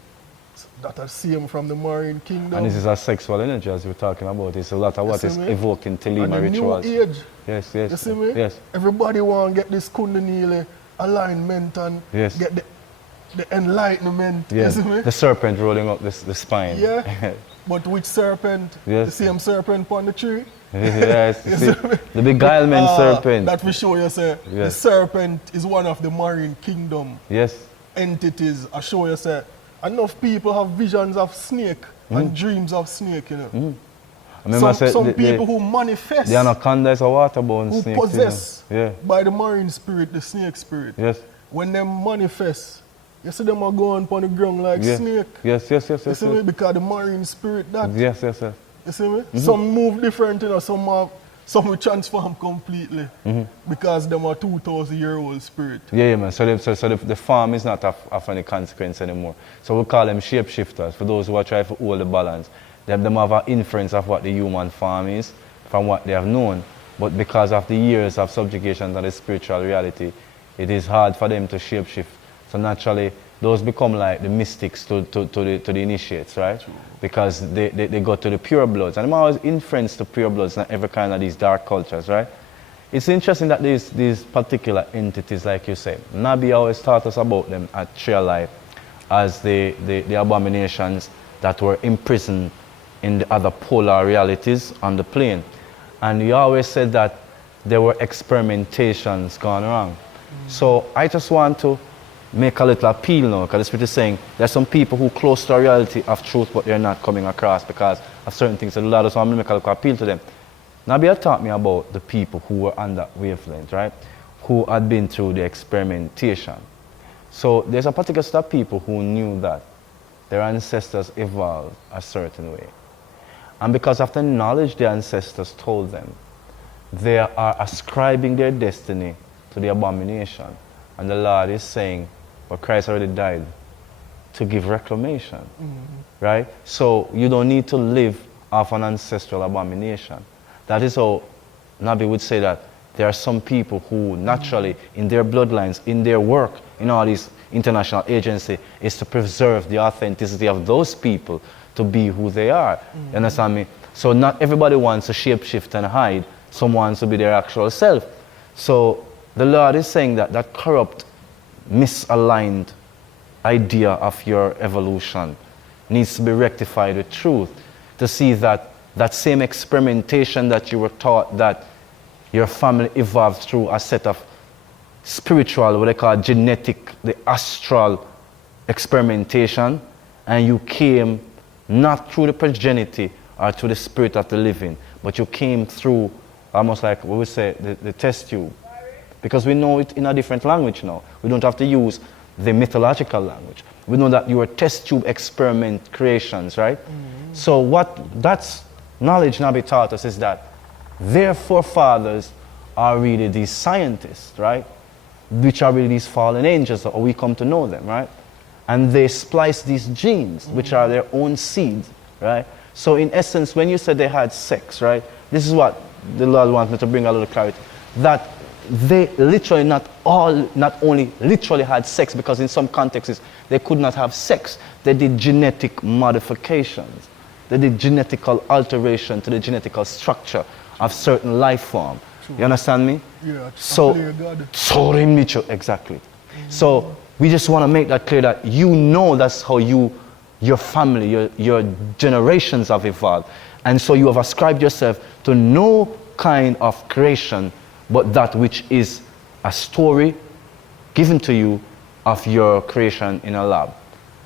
That are same from the marine kingdom. And this is a sexual energy, as you were talking about. It's a lot of what is evoking Telema rituals. New age. Yes. You see me? Yes. Everybody want to get this Kundalini alignment and get the enlightenment. Yes. You see me? The serpent rolling up the spine. Yeah. But which serpent? Yes. The same serpent on the tree? Yes. The beguilement serpent. That we show you, sir. The serpent is one of the marine kingdom. Yes. Entities. I show you, sir. Enough people have visions of snake and dreams of snake, you know. Some people who manifest. The anaconda is a waterborne snake. Who possess by the marine spirit, the snake spirit. Yes. When they manifest, you see them are going upon the ground like snake. Yes. You see me? Because the marine spirit that. Yes. You see me? Some move different, you know, some will transform completely because them are 2,000-year-old spirit. Yeah, man. So the form is not of any consequence anymore. So we call them shapeshifters. For those who are trying to hold the balance, them have an inference of what the human form is from what they have known. But because of the years of subjugation to the spiritual reality, it is hard for them to shapeshift. So naturally, those become like the mystics to the initiates, right? True. Because they go to the pure bloods. And I'm always inference to pure bloods, not every kind of these dark cultures, right? It's interesting that these particular entities, like you say, Nabi always taught us about them at Tree of Life as the abominations that were imprisoned in the other polar realities on the plane. And he always said that there were experimentations gone wrong. So I just want to make a little appeal now, because the Spirit is saying there's some people who close to the reality of truth, but they're not coming across because of certain things. So the Lord just want me to make a little appeal to them. Nabi had taught me about the people who were on that wavelength, right? Who had been through the experimentation. So there's a particular set of people who knew that their ancestors evolved a certain way. And because of the knowledge their ancestors told them, they are ascribing their destiny to the abomination. And the Lord is saying, but Christ already died to give reclamation, right? So you don't need to live off an ancestral abomination. That is how Nabi would say that there are some people who naturally, in their bloodlines, in their work, in all these international agencies, is to preserve the authenticity of those people to be who they are. You understand me? So not everybody wants to shapeshift and hide. Some wants to be their actual self. So the Lord is saying that that corrupt, misaligned idea of your evolution needs to be rectified with truth, to see that that same experimentation that you were taught that your family evolved through a set of spiritual, what they call genetic, the astral experimentation, and you came not through the progeny or through the spirit of the living, but you came through almost like we would say the test tube. Because we know it in a different language now. We don't have to use the mythological language. We know that you are test tube experiment creations, right? So what that's knowledge Nabi taught us is that their forefathers are really these scientists, right? Which are really these fallen angels, or we come to know them, right? And they splice these genes, which are their own seeds, right? So in essence, when you said they had sex, right? This is what the Lord wants me to bring a little clarity. That they literally not only literally had sex, because in some contexts they could not have sex. They did genetic modifications. They did genetical alteration to the genetical structure of certain life form. True. You understand me? Yeah. So exactly. So we just want to make that clear that you know that's how your family, your generations have evolved. And so you have ascribed yourself to no kind of creation but that which is a story given to you of your creation in a lab.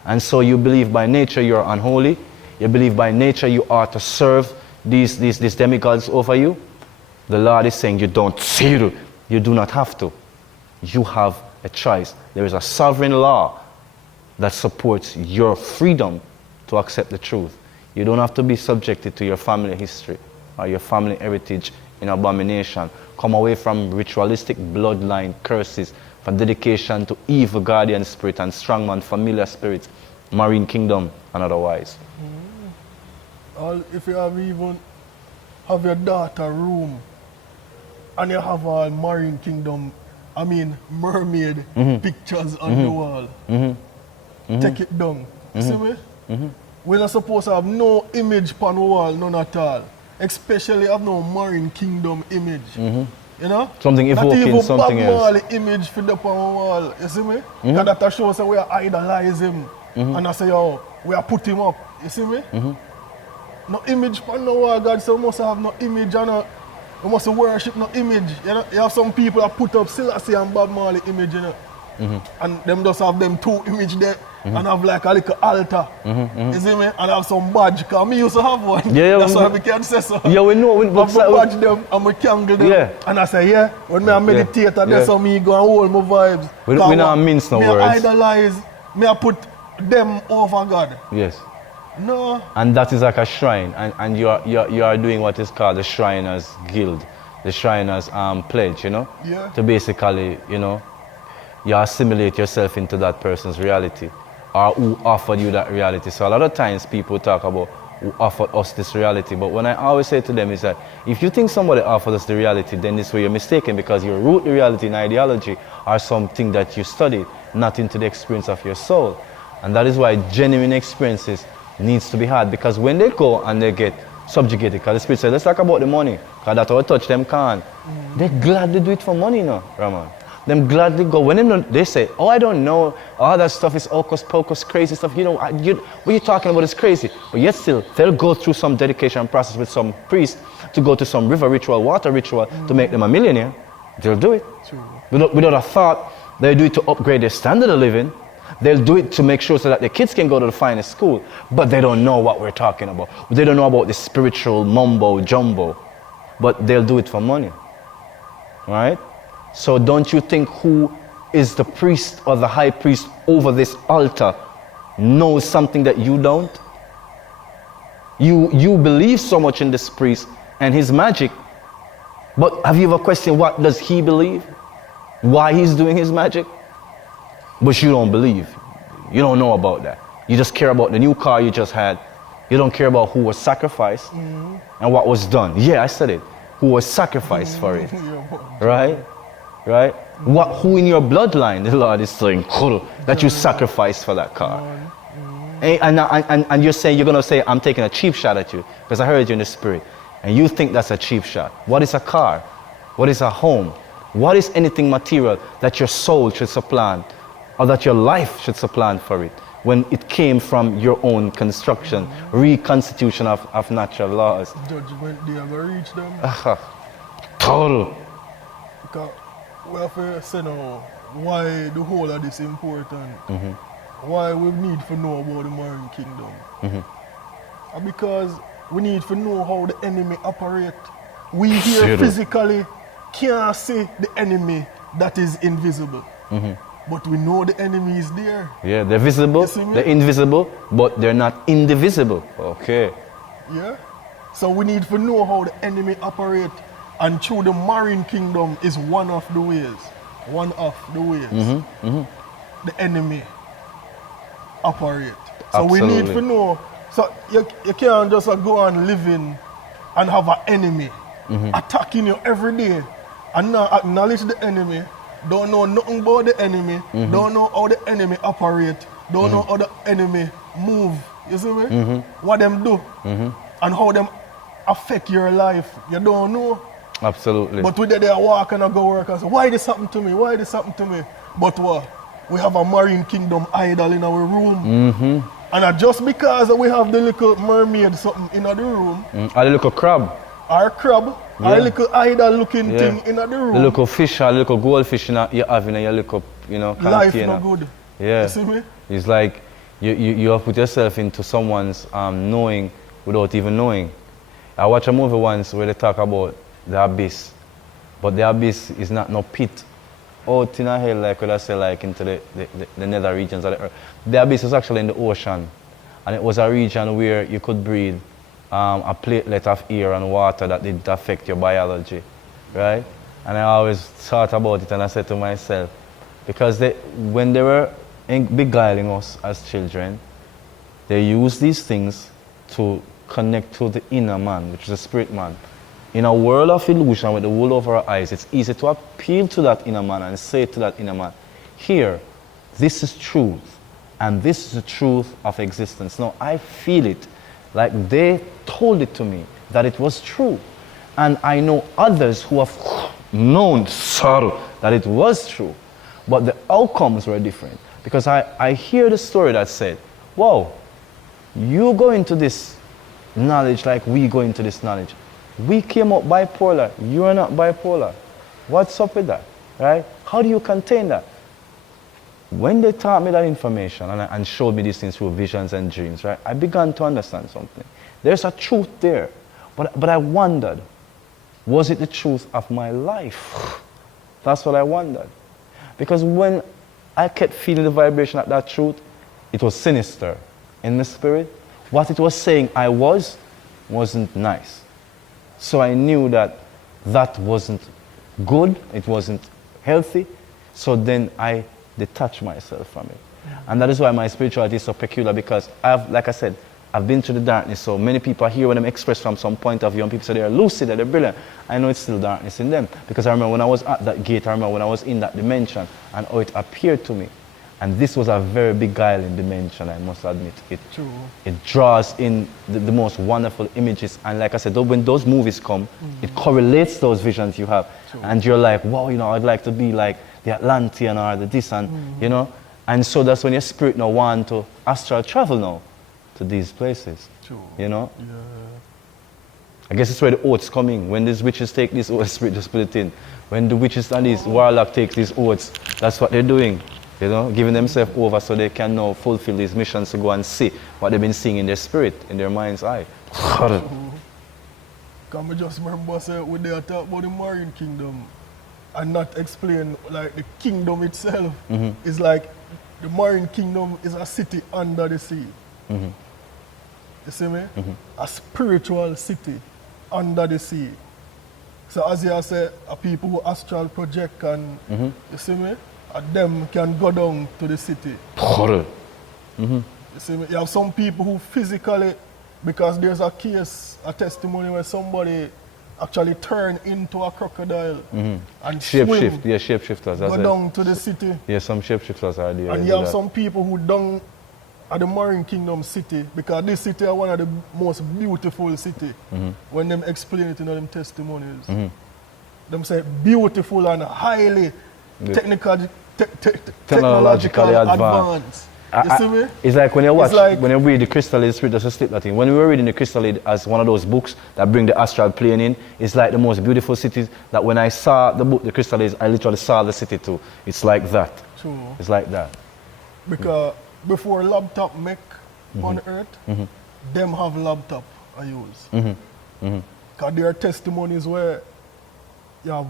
And so you believe by nature you're unholy. You believe by nature you are to serve these demigods over you. The Lord is saying you don't see it. You do not have to. You have a choice. There is a sovereign law that supports your freedom to accept the truth. You don't have to be subjected to your family history or your family heritage in abomination. Come away from ritualistic bloodline curses, from dedication to evil guardian spirit and strongman familiar spirits, marine kingdom and otherwise. If you have your daughter room and you have all marine kingdom, mermaid pictures on the wall, take it down. See me? We're not supposed to have no image on the wall, none at all. Especially have no marine kingdom image. You know? Something evoking something else. Not even Bob Marley image for the on the wall. You see me? Because that shows that we are idolize him. And I say, yo, we are put him up. You see me? No image on the wall, God. So we must have no image and we must worship no image. You know? You have some people that put up Selah and Bob Marley image, you know? And them just have them two image there. And have like a little altar. You see me? And have some badge. Because me used to have one. Yeah, that's why we can say so. Yeah, we know. I badge them and I candle them. Yeah. And I say, yeah, when I meditate, that's how me go and hold my vibes. We not mince no words. I idolize, I put them over God. Yes. No. And that is like a shrine. And you are doing what is called the Shriners Guild. The Shriners pledge, you know? Yeah. To basically, you know, you assimilate yourself into that person's reality, or who offered you that reality. So a lot of times people talk about who offered us this reality. But when I always say to them is that if you think somebody offered us the reality, then this way you're mistaken, because you root the reality in ideology or something that you studied, not into the experience of your soul. And that is why genuine experiences needs to be had, because when they go and they get subjugated, because the Spirit said, let's talk about the money, because that's how touch them can. They gladly do it for money now, Raman. Them gladly go. When they say, oh, I don't know, all that stuff is hocus pocus, crazy stuff, you know, what are you talking about is crazy. But yet still, they'll go through some dedication process with some priest to go to some river ritual, water ritual, to make them a millionaire. They'll do it. True. Without a thought, they'll do it to upgrade their standard of living. They'll do it to make sure so that their kids can go to the finest school, but they don't know what we're talking about. They don't know about the spiritual mumbo jumbo, but they'll do it for money, right? So don't you think who is the priest or the high priest over this altar knows something that you don't? You believe so much in this priest and his magic, but have you ever questioned what does he believe? Why he's doing his magic? But you don't believe. You don't know about that. You just care about the new car you just had. You don't care about who was sacrificed and what was done. Yeah, I said it. Who was sacrificed for it. Right? Right? Who in your bloodline, the Lord is saying, that you sacrificed for that car. And you're saying, you're going to say, I'm taking a cheap shot at you, because I heard you in the spirit. And you think that's a cheap shot. What is a car? What is a home? What is anything material that your soul should supplant, or that your life should supplant for it, when it came from your own construction, reconstitution of natural laws? Judgment day, ever reach them? Total. Because we have to say now why the whole of this is important. Why we need to know about the marine kingdom. And because we need to know how the enemy operate. We here physically can't see the enemy that is invisible. But we know the enemy is there. Yeah, they're visible, they're invisible, but they're not indivisible. Okay. Yeah. So we need to know how the enemy operate, and through the marine kingdom is one of the ways. One of the ways the enemy operate. So we need to know. So you can't just go on living and have an enemy attacking you every day and not acknowledge the enemy. Don't know nothing about the enemy, don't know how the enemy operate, don't know how the enemy move, you see me? What them do, and how them affect your life, you don't know. Absolutely. But we there walk and I go work and say, why this happened to me, why this happened to me? But what? We have a marine kingdom idol in our room. And just because we have the little mermaid something in the room. Or the little crab. Our crab, our little idol looking thing in the room. The little fish, or little goldfish you have in your little, container. Life no good. Yeah. You see me? It's like you have put yourself into someone's knowing without even knowing. I watched a movie once where they talk about the abyss. But the abyss is not no pit. Out in a hell, like what I say, like into the nether regions of the earth. The abyss is actually in the ocean. And it was a region where you could breathe a platelet of air and water that didn't affect your biology, right? And I always thought about it, and I said to myself, because when they were beguiling us as children, they used these things to connect to the inner man, which is the spirit man. In a world of illusion with the wool over our eyes, it's easy to appeal to that inner man and say to that inner man, here, this is truth, and this is the truth of existence. Now, I feel it. Like they told it to me that it was true. And I know others who have known that it was true. But the outcomes were different. Because I hear the story that said, wow, you go into this knowledge like we go into this knowledge. We came up bipolar. You are not bipolar. What's up with that? Right? How do you contain that? When they taught me that information and showed me these things through visions and dreams, right, I began to understand something. There's a truth there. But I wondered, was it the truth of my life? That's what I wondered. Because when I kept feeling the vibration of that truth, it was sinister in the spirit. What it was saying I wasn't nice. So I knew that wasn't good, it wasn't healthy. So then I detach myself from it. And that is why my spirituality is so peculiar, because like I said, I've been through the darkness, so many people are here when I'm expressed from some point of view, and people say they're lucid, that they're brilliant. I know it's still darkness in them, because I remember when I was at that gate, I remember when I was in that dimension, and how it appeared to me. And this was a very beguiling dimension, I must admit. It draws in the most wonderful images, and like I said, when those movies come, it correlates those visions you have, and you're like, wow, you know, I'd like to be like the Atlantean or the this, and you know, and so that's when your spirit now want to astral travel now to these places, you know. Yeah. I guess it's where the oaths come in. When these witches take this oath, spirit just put it in. When the witches and these warlock take these oaths, that's what they're doing. You know, giving themselves over so they can now fulfill these missions to go and see what they've been seeing in their spirit, in their mind's eye. Can I just remember when they talk about the Marine Kingdom and not explain like the kingdom itself. It's like the Marine Kingdom is a city under the sea. You see me? A spiritual city under the sea. So as you say, a people who astral project and you see me? Them can go down to the city. You see me? You have some people who physically, because there's a case, a testimony where somebody actually turned into a crocodile and Shapeshift, yeah, shapeshifters. go down to the city. Yeah, some shapeshifters are there. And you have some people who down at the Marine Kingdom city, because this city is one of the most beautiful city. When them explain it in them testimonies. Them say beautiful and highly technologically advanced. You see me? It's like when you watch, when you read the Crystal Age, Spirit doesn't slip that thing. When we were reading the Crystal Age as one of those books that bring the astral plane in, it's like the most beautiful cities that when I saw the book, the Crystal Age, I literally saw the city too. It's like that. True. It's like that. Because before laptop make on earth, them have laptop I use. Because there are testimonies where you have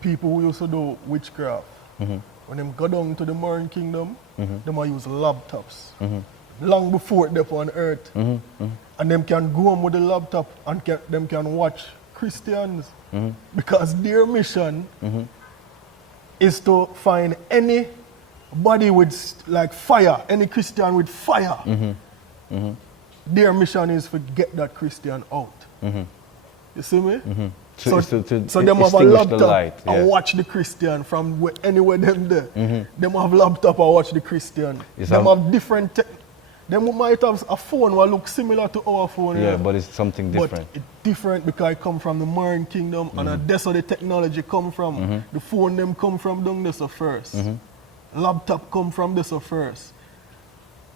people who used to do witchcraft. When them go down to the Marine Kingdom, them will use laptops. Long before they're on earth. And them can go home with the laptop and them can watch Christians. Because their mission is to find anybody with like fire, any Christian with fire. Their mission is to get that Christian out. You see me? So them have a laptop and watch the Christian from anywhere them there. Them have laptop and watch the Christian. Them have different them might have a phone that looks similar to our phone. Yeah, but it's something different. But it's different because it come from the Marine Kingdom and that's where the technology come from. The phone them come from down there first. Laptop come from this first.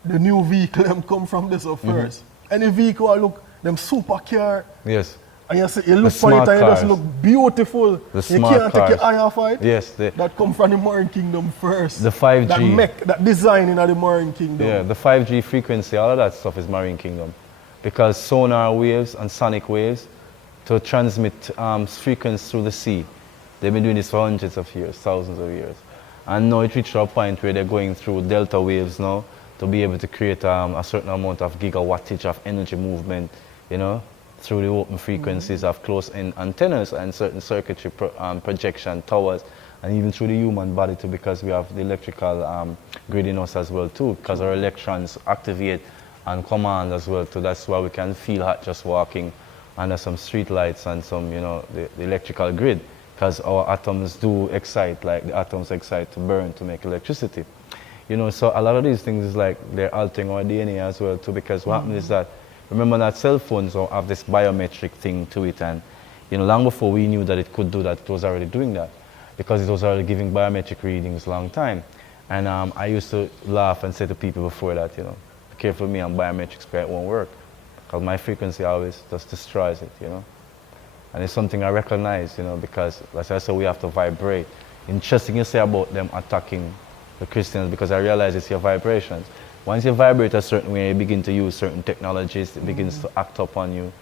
The new vehicle them come from this first. Any vehicle I look, them supercar. Yes. And you see, you look for it and it just look beautiful. You can't take your eye off it. Yes. That come from the Marine Kingdom first. The 5G. That design in the Marine Kingdom. Yeah, the 5G frequency, all of that stuff is Marine Kingdom. Because sonar waves and sonic waves to transmit frequency through the sea. They've been doing this for hundreds of years, thousands of years. And now it reached a point where they're going through delta waves now to be able to create a certain amount of gigawattage of energy movement, you know, through the open frequencies of close-in antennas and certain circuitry projection towers, and even through the human body too, because we have the electrical grid in us as well too, because our electrons activate and command as well too. That's why we can feel hot just walking under some street lights and some, you know, the electrical grid, because our atoms do excite, like the atoms excite to burn to make electricity. You know, so a lot of these things is like they're altering our DNA as well too, because what happens is that, remember that cell phones have this biometric thing to it, and you know, long before we knew that it could do that, it was already doing that, because it was already giving biometric readings a long time. And I used to laugh and say to people before that, you know, be careful with me on biometrics, because it won't work, because my frequency always just destroys it, you know. And it's something I recognize, you know, because like I said, we have to vibrate. Interesting you say about them attacking the Christians, because I realize it's your vibrations. Once you vibrate a certain way, you begin to use certain technologies, it begins to act upon you.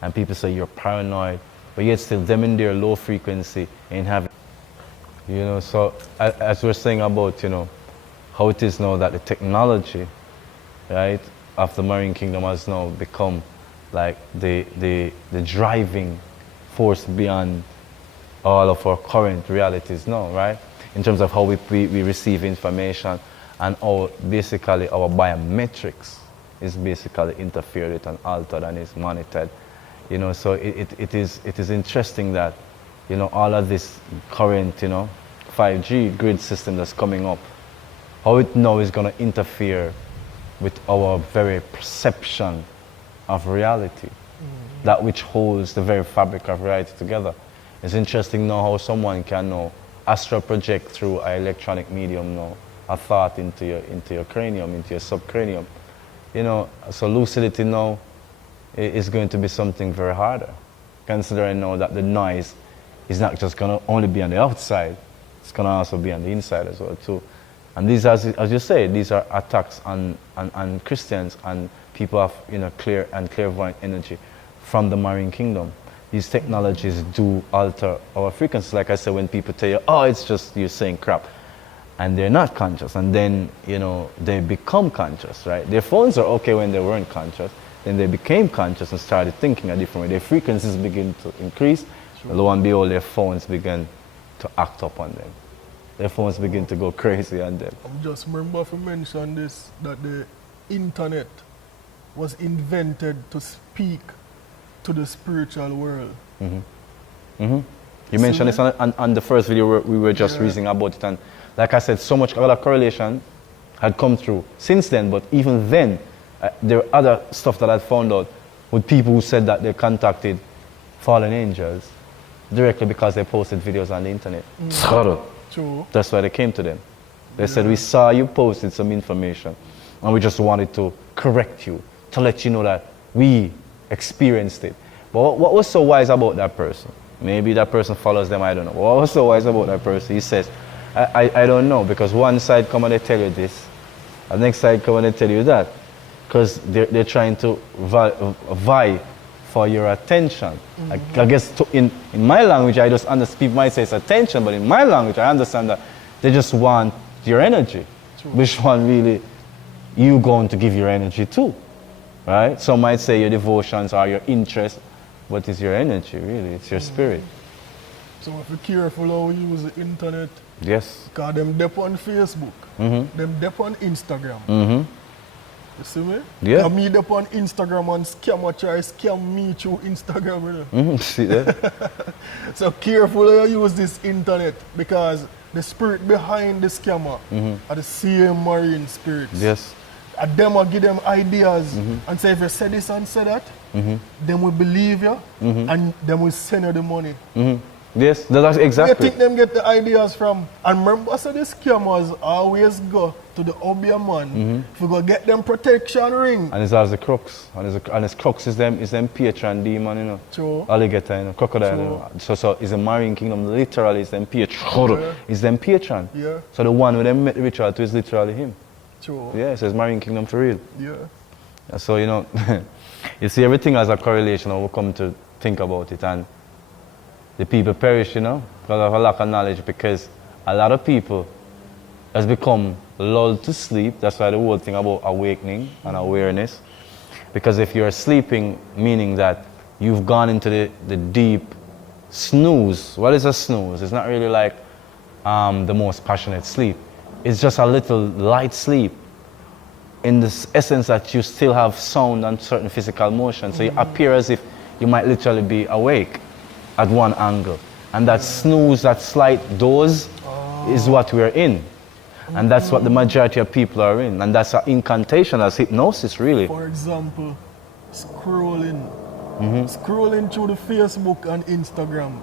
And people say you're paranoid, but yet still them in their low frequency ain't having, you know. So as we're saying about, you know, how it is now that the technology, right, of the Marine Kingdom has now become like the driving force beyond all of our current realities now, right? In terms of how we receive information, and our basically our biometrics is basically interfered with and altered and is monitored. You know, so it is interesting that, you know, all of this current, you know, 5G grid system that's coming up, how it now is going to interfere with our very perception of reality, that which holds the very fabric of reality together. It's interesting now how someone can now astral project through an electronic medium now a thought into your cranium, into your subcranium. You know, so lucidity now is going to be something very harder, considering now that the noise is not just going to only be on the outside, it's going to also be on the inside as well too. And these, as you say, these are attacks on Christians and people of, you know, clear and clairvoyant energy from the marine kingdom. These technologies do alter our frequencies. Like I said, when people tell you, oh, it's just you're saying crap, and they're not conscious, and then, you know, they become conscious, right? Their phones are okay when they weren't conscious, then they became conscious and started thinking a different way. Their frequencies begin to increase, sure. Lo and behold, their phones begin to act up on them. Their phones begin to go crazy on them. I just remember to mention this, that the internet was invented to speak to the spiritual world. Mm-hmm. Mm-hmm. You mentioned this on the first video we were just reading about it, and like I said, so much other correlation had come through since then, but even then, there were other stuff that I found out with people who said that they contacted fallen angels directly because they posted videos on the internet. True. That's why they came to them. They said, we saw you posted some information and we just wanted to correct you, to let you know that we experienced it. But what was so wise about that person? Maybe that person follows them, I don't know. But what was so wise about that person? He says, I don't know, because one side come and they tell you this, and the next side come and they tell you that. Because they're trying to vie for your attention. Mm-hmm. I guess in my language, I just understand, people might say it's attention, but in my language, I understand that they just want your energy. True. Which one really you going to give your energy to, right? Some might say your devotions are your interest, but it's your energy, really. It's your spirit. So if you're careful how you use the internet, yes, because them dep on Facebook, them dep on Instagram. Mm-hmm. You see me? Yeah. And me dep on Instagram and scammer try scam me through Instagram. You know? Mm-hmm. See that? So careful how you use this internet, because the spirit behind the scammer are the same marine spirits. Yes. And them will give them ideas and say, if you say this and say that, them will believe you and them will send you the money. Yes, that's exactly. Where you think them get the ideas from? And remember, so the scammers always go to the obia man if you go get them protection ring. And it's as the crooks. And his crooks is them patron demon, you know. True. Alligator, you know, crocodile. You know. So it's a marine kingdom, literally is them patron. Yeah. It's them patron. Yeah. So the one with them met the ritual to is literally him. True. Yeah, it says marine kingdom for real. Yeah. So, you know, you see everything has a correlation, and we'll come to think about it. And the people perish, you know, because of a lack of knowledge, because a lot of people has become lulled to sleep. That's why the whole thing about awakening and awareness. Because if you're sleeping, meaning that you've gone into the deep snooze. What is a snooze? It's not really like the most passionate sleep. It's just a little light sleep in the essence that you still have sound and certain physical motion. So you appear as if you might literally be awake at one angle. And that snooze, that slight doze is what we're in. And that's what the majority of people are in. And that's an incantation, as hypnosis, really. For example, scrolling through the Facebook and Instagram.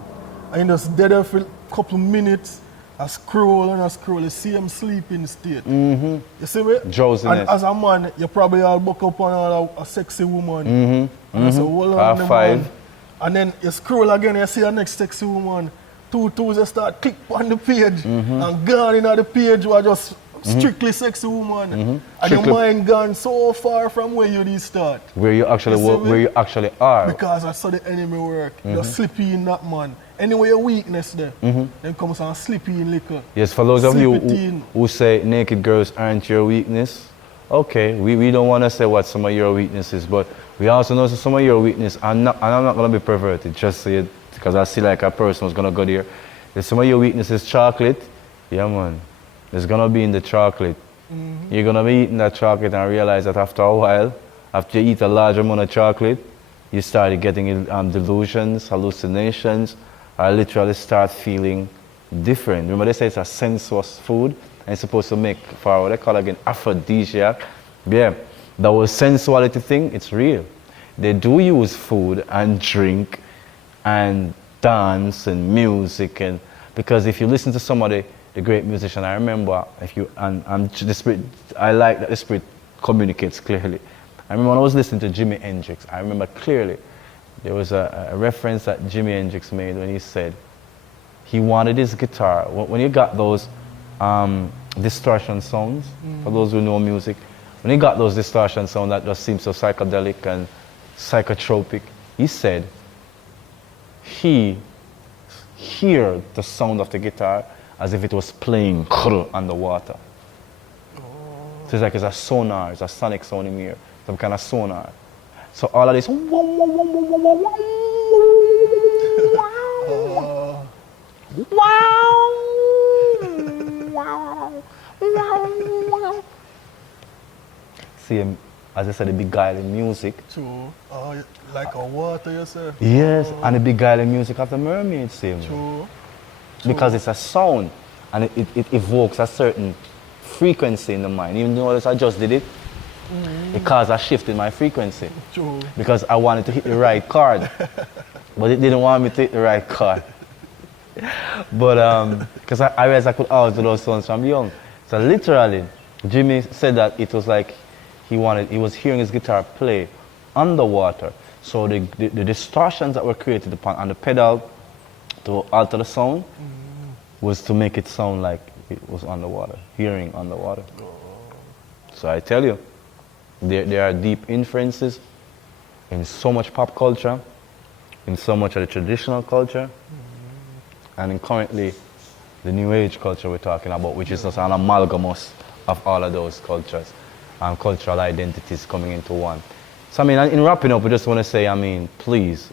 And just dead there for a couple minutes, I scroll and I scroll, you see them sleeping state. You see me? Drowsiness. And as a man, you probably all buck up on a sexy woman. And you say, hold on, the five. man. And then you scroll again, you see a next sexy woman. Two twos, you start click on the page. And gone in the page, you are just strictly sexy woman. And your mind gone so far from where you did start. Where you actually where you actually are. Because I saw the enemy work. You're sleepy in that man. Anyway, your weakness there, then comes on sleepy in liquor. Yes, for those of you who say naked girls aren't your weakness, okay, we don't want to say what some of your weaknesses, but we also know some of your weakness, and I'm not going to be perverted, just say it, because I see like a person was going to go there. If some of your weaknesses chocolate, yeah man, it's going to be in the chocolate. You're going to be eating that chocolate and realize that after a while, After you eat a large amount of chocolate, you started getting delusions, hallucinations, or literally start feeling different. Remember they say it's a sensuous food, and it's supposed to make for what they call again aphrodisiac. Yeah, that was sensuality thing, it's real. They do use food and drink and dance and music, and because if you listen to somebody, the great musician, I remember if you and the spirit, I like that the spirit communicates clearly. I remember when I was listening to Jimi Hendrix, I remember clearly there was a reference that Jimi Hendrix made when he said he wanted his guitar. When you got those distortion sounds, for those who know music, when he got those distortion sounds that just seemed so psychedelic and psychotropic, he said he heard the sound of the guitar as if it was playing underwater. So it's like it's a sonar, it's a sonic sound in here, some kind of sonar. So all of this, see, as I said, the beguiling music. True. Like a water, you say? Yes, and the beguiling music of the mermaid, see. True. Because it's a sound, and it evokes a certain frequency in the mind. Even though I just did it, it caused a shift in my frequency. True. Because I wanted to hit the right chord, but it didn't want me to hit the right chord. But because I realized I could always do those songs from young. So literally, Jimmy said that it was like he was hearing his guitar play underwater. So the distortions that were created on the pedal to alter the sound was to make it sound like it was underwater, hearing underwater. So I tell you, there are deep inferences in so much pop culture, in so much of the traditional culture, and in currently the new age culture we're talking about, which is just an amalgamous of all of those cultures and cultural identities coming into one. So I mean, in wrapping up, we just want to say, I mean, please,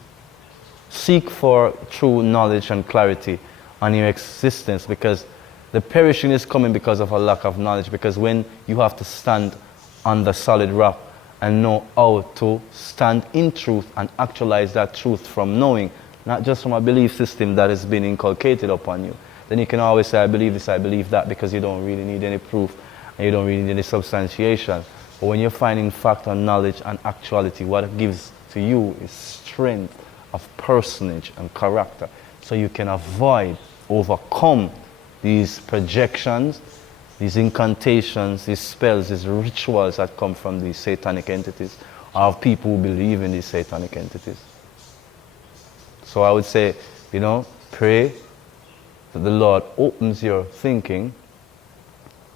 seek for true knowledge and clarity on your existence, because the perishing is coming because of a lack of knowledge. Because when you have to stand on the solid rock and know how to stand in truth and actualize that truth from knowing, not just from a belief system that has been inculcated upon you, then you can always say, I believe this, I believe that, because you don't really need any proof and you don't really need any substantiation. But when you're finding fact and knowledge and actuality, what it gives to you is strength of personage and character, so you can avoid, overcome these projections, these incantations, these spells, these rituals that come from these satanic entities, or of people who believe in these satanic entities. So I would say, you know, pray that the Lord opens your thinking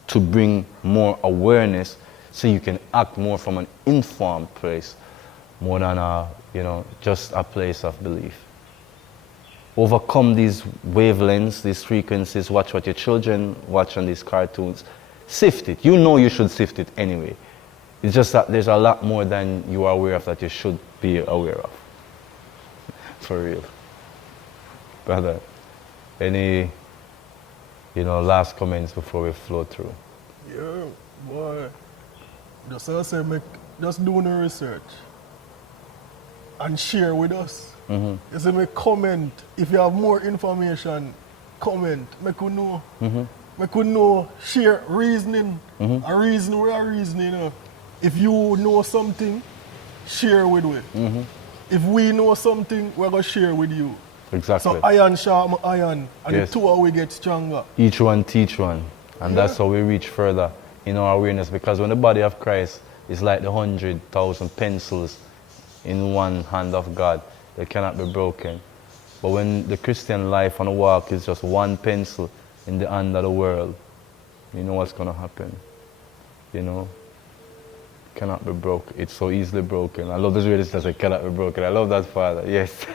to bring more awareness, so you can act more from an informed place, more than a, you know, just a place of belief. Overcome these wavelengths, these frequencies. Watch what your children watch on these cartoons. Sift it. You know you should sift it anyway. It's just that there's a lot more than you are aware of that you should be aware of. For real. Brother, any, you know, last comments before we flow through? Yeah, boy. Just as I say, just do the research and share with us. You say, make comment. If you have more information, comment. Make you know. Make you know, share reasoning. A reason we are reasoning. You know. If you know something, share with we. If we know something, we're going to share with you. Exactly. So iron sharp iron, and Yes. the two of we get stronger. Each one teach one. And that's how we reach further in our awareness. Because when the body of Christ is like the 100,000 pencils in one hand of God, they cannot be broken. But when the Christian life and walk is just one pencil in the hand of the world, you know what's going to happen. You know? Cannot be broken. It's so easily broken. I love this way that it cannot be broken. I love that, Father. Yes.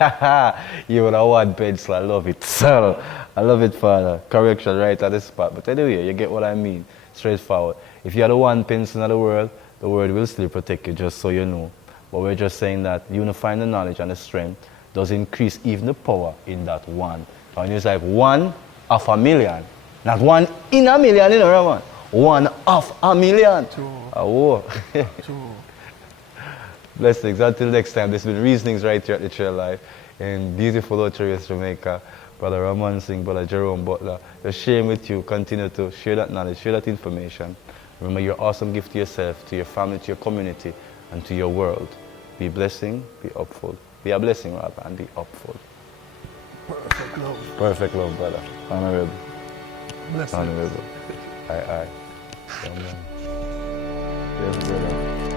You with a one pencil. I love it. So, I love it, Father. Correction right at the spot. But anyway, you get what I mean. Straightforward. If you had the one pencil in the world will still protect you, just so you know. But we're just saying that unifying the knowledge and the strength does increase even the power in that one. And it's like 1 of a million. Not 1 in a million, you know, man. 1 of a million. True. Oh. True. Blessings. Until next time, there's been Reasonings right here at the Trail Life in beautiful Ocho Jamaica. Brother Ramon Singh, Brother Jerome Butler. Just sharing with you, continue to share that knowledge, share that information. Remember your awesome gift to yourself, to your family, to your community, and to your world. Be blessing, be upful. Be a blessing rather, and be upful. Perfect love. Perfect love, brother. Honorable. Blessings. Honorable. Aye, aye. Yes, brother.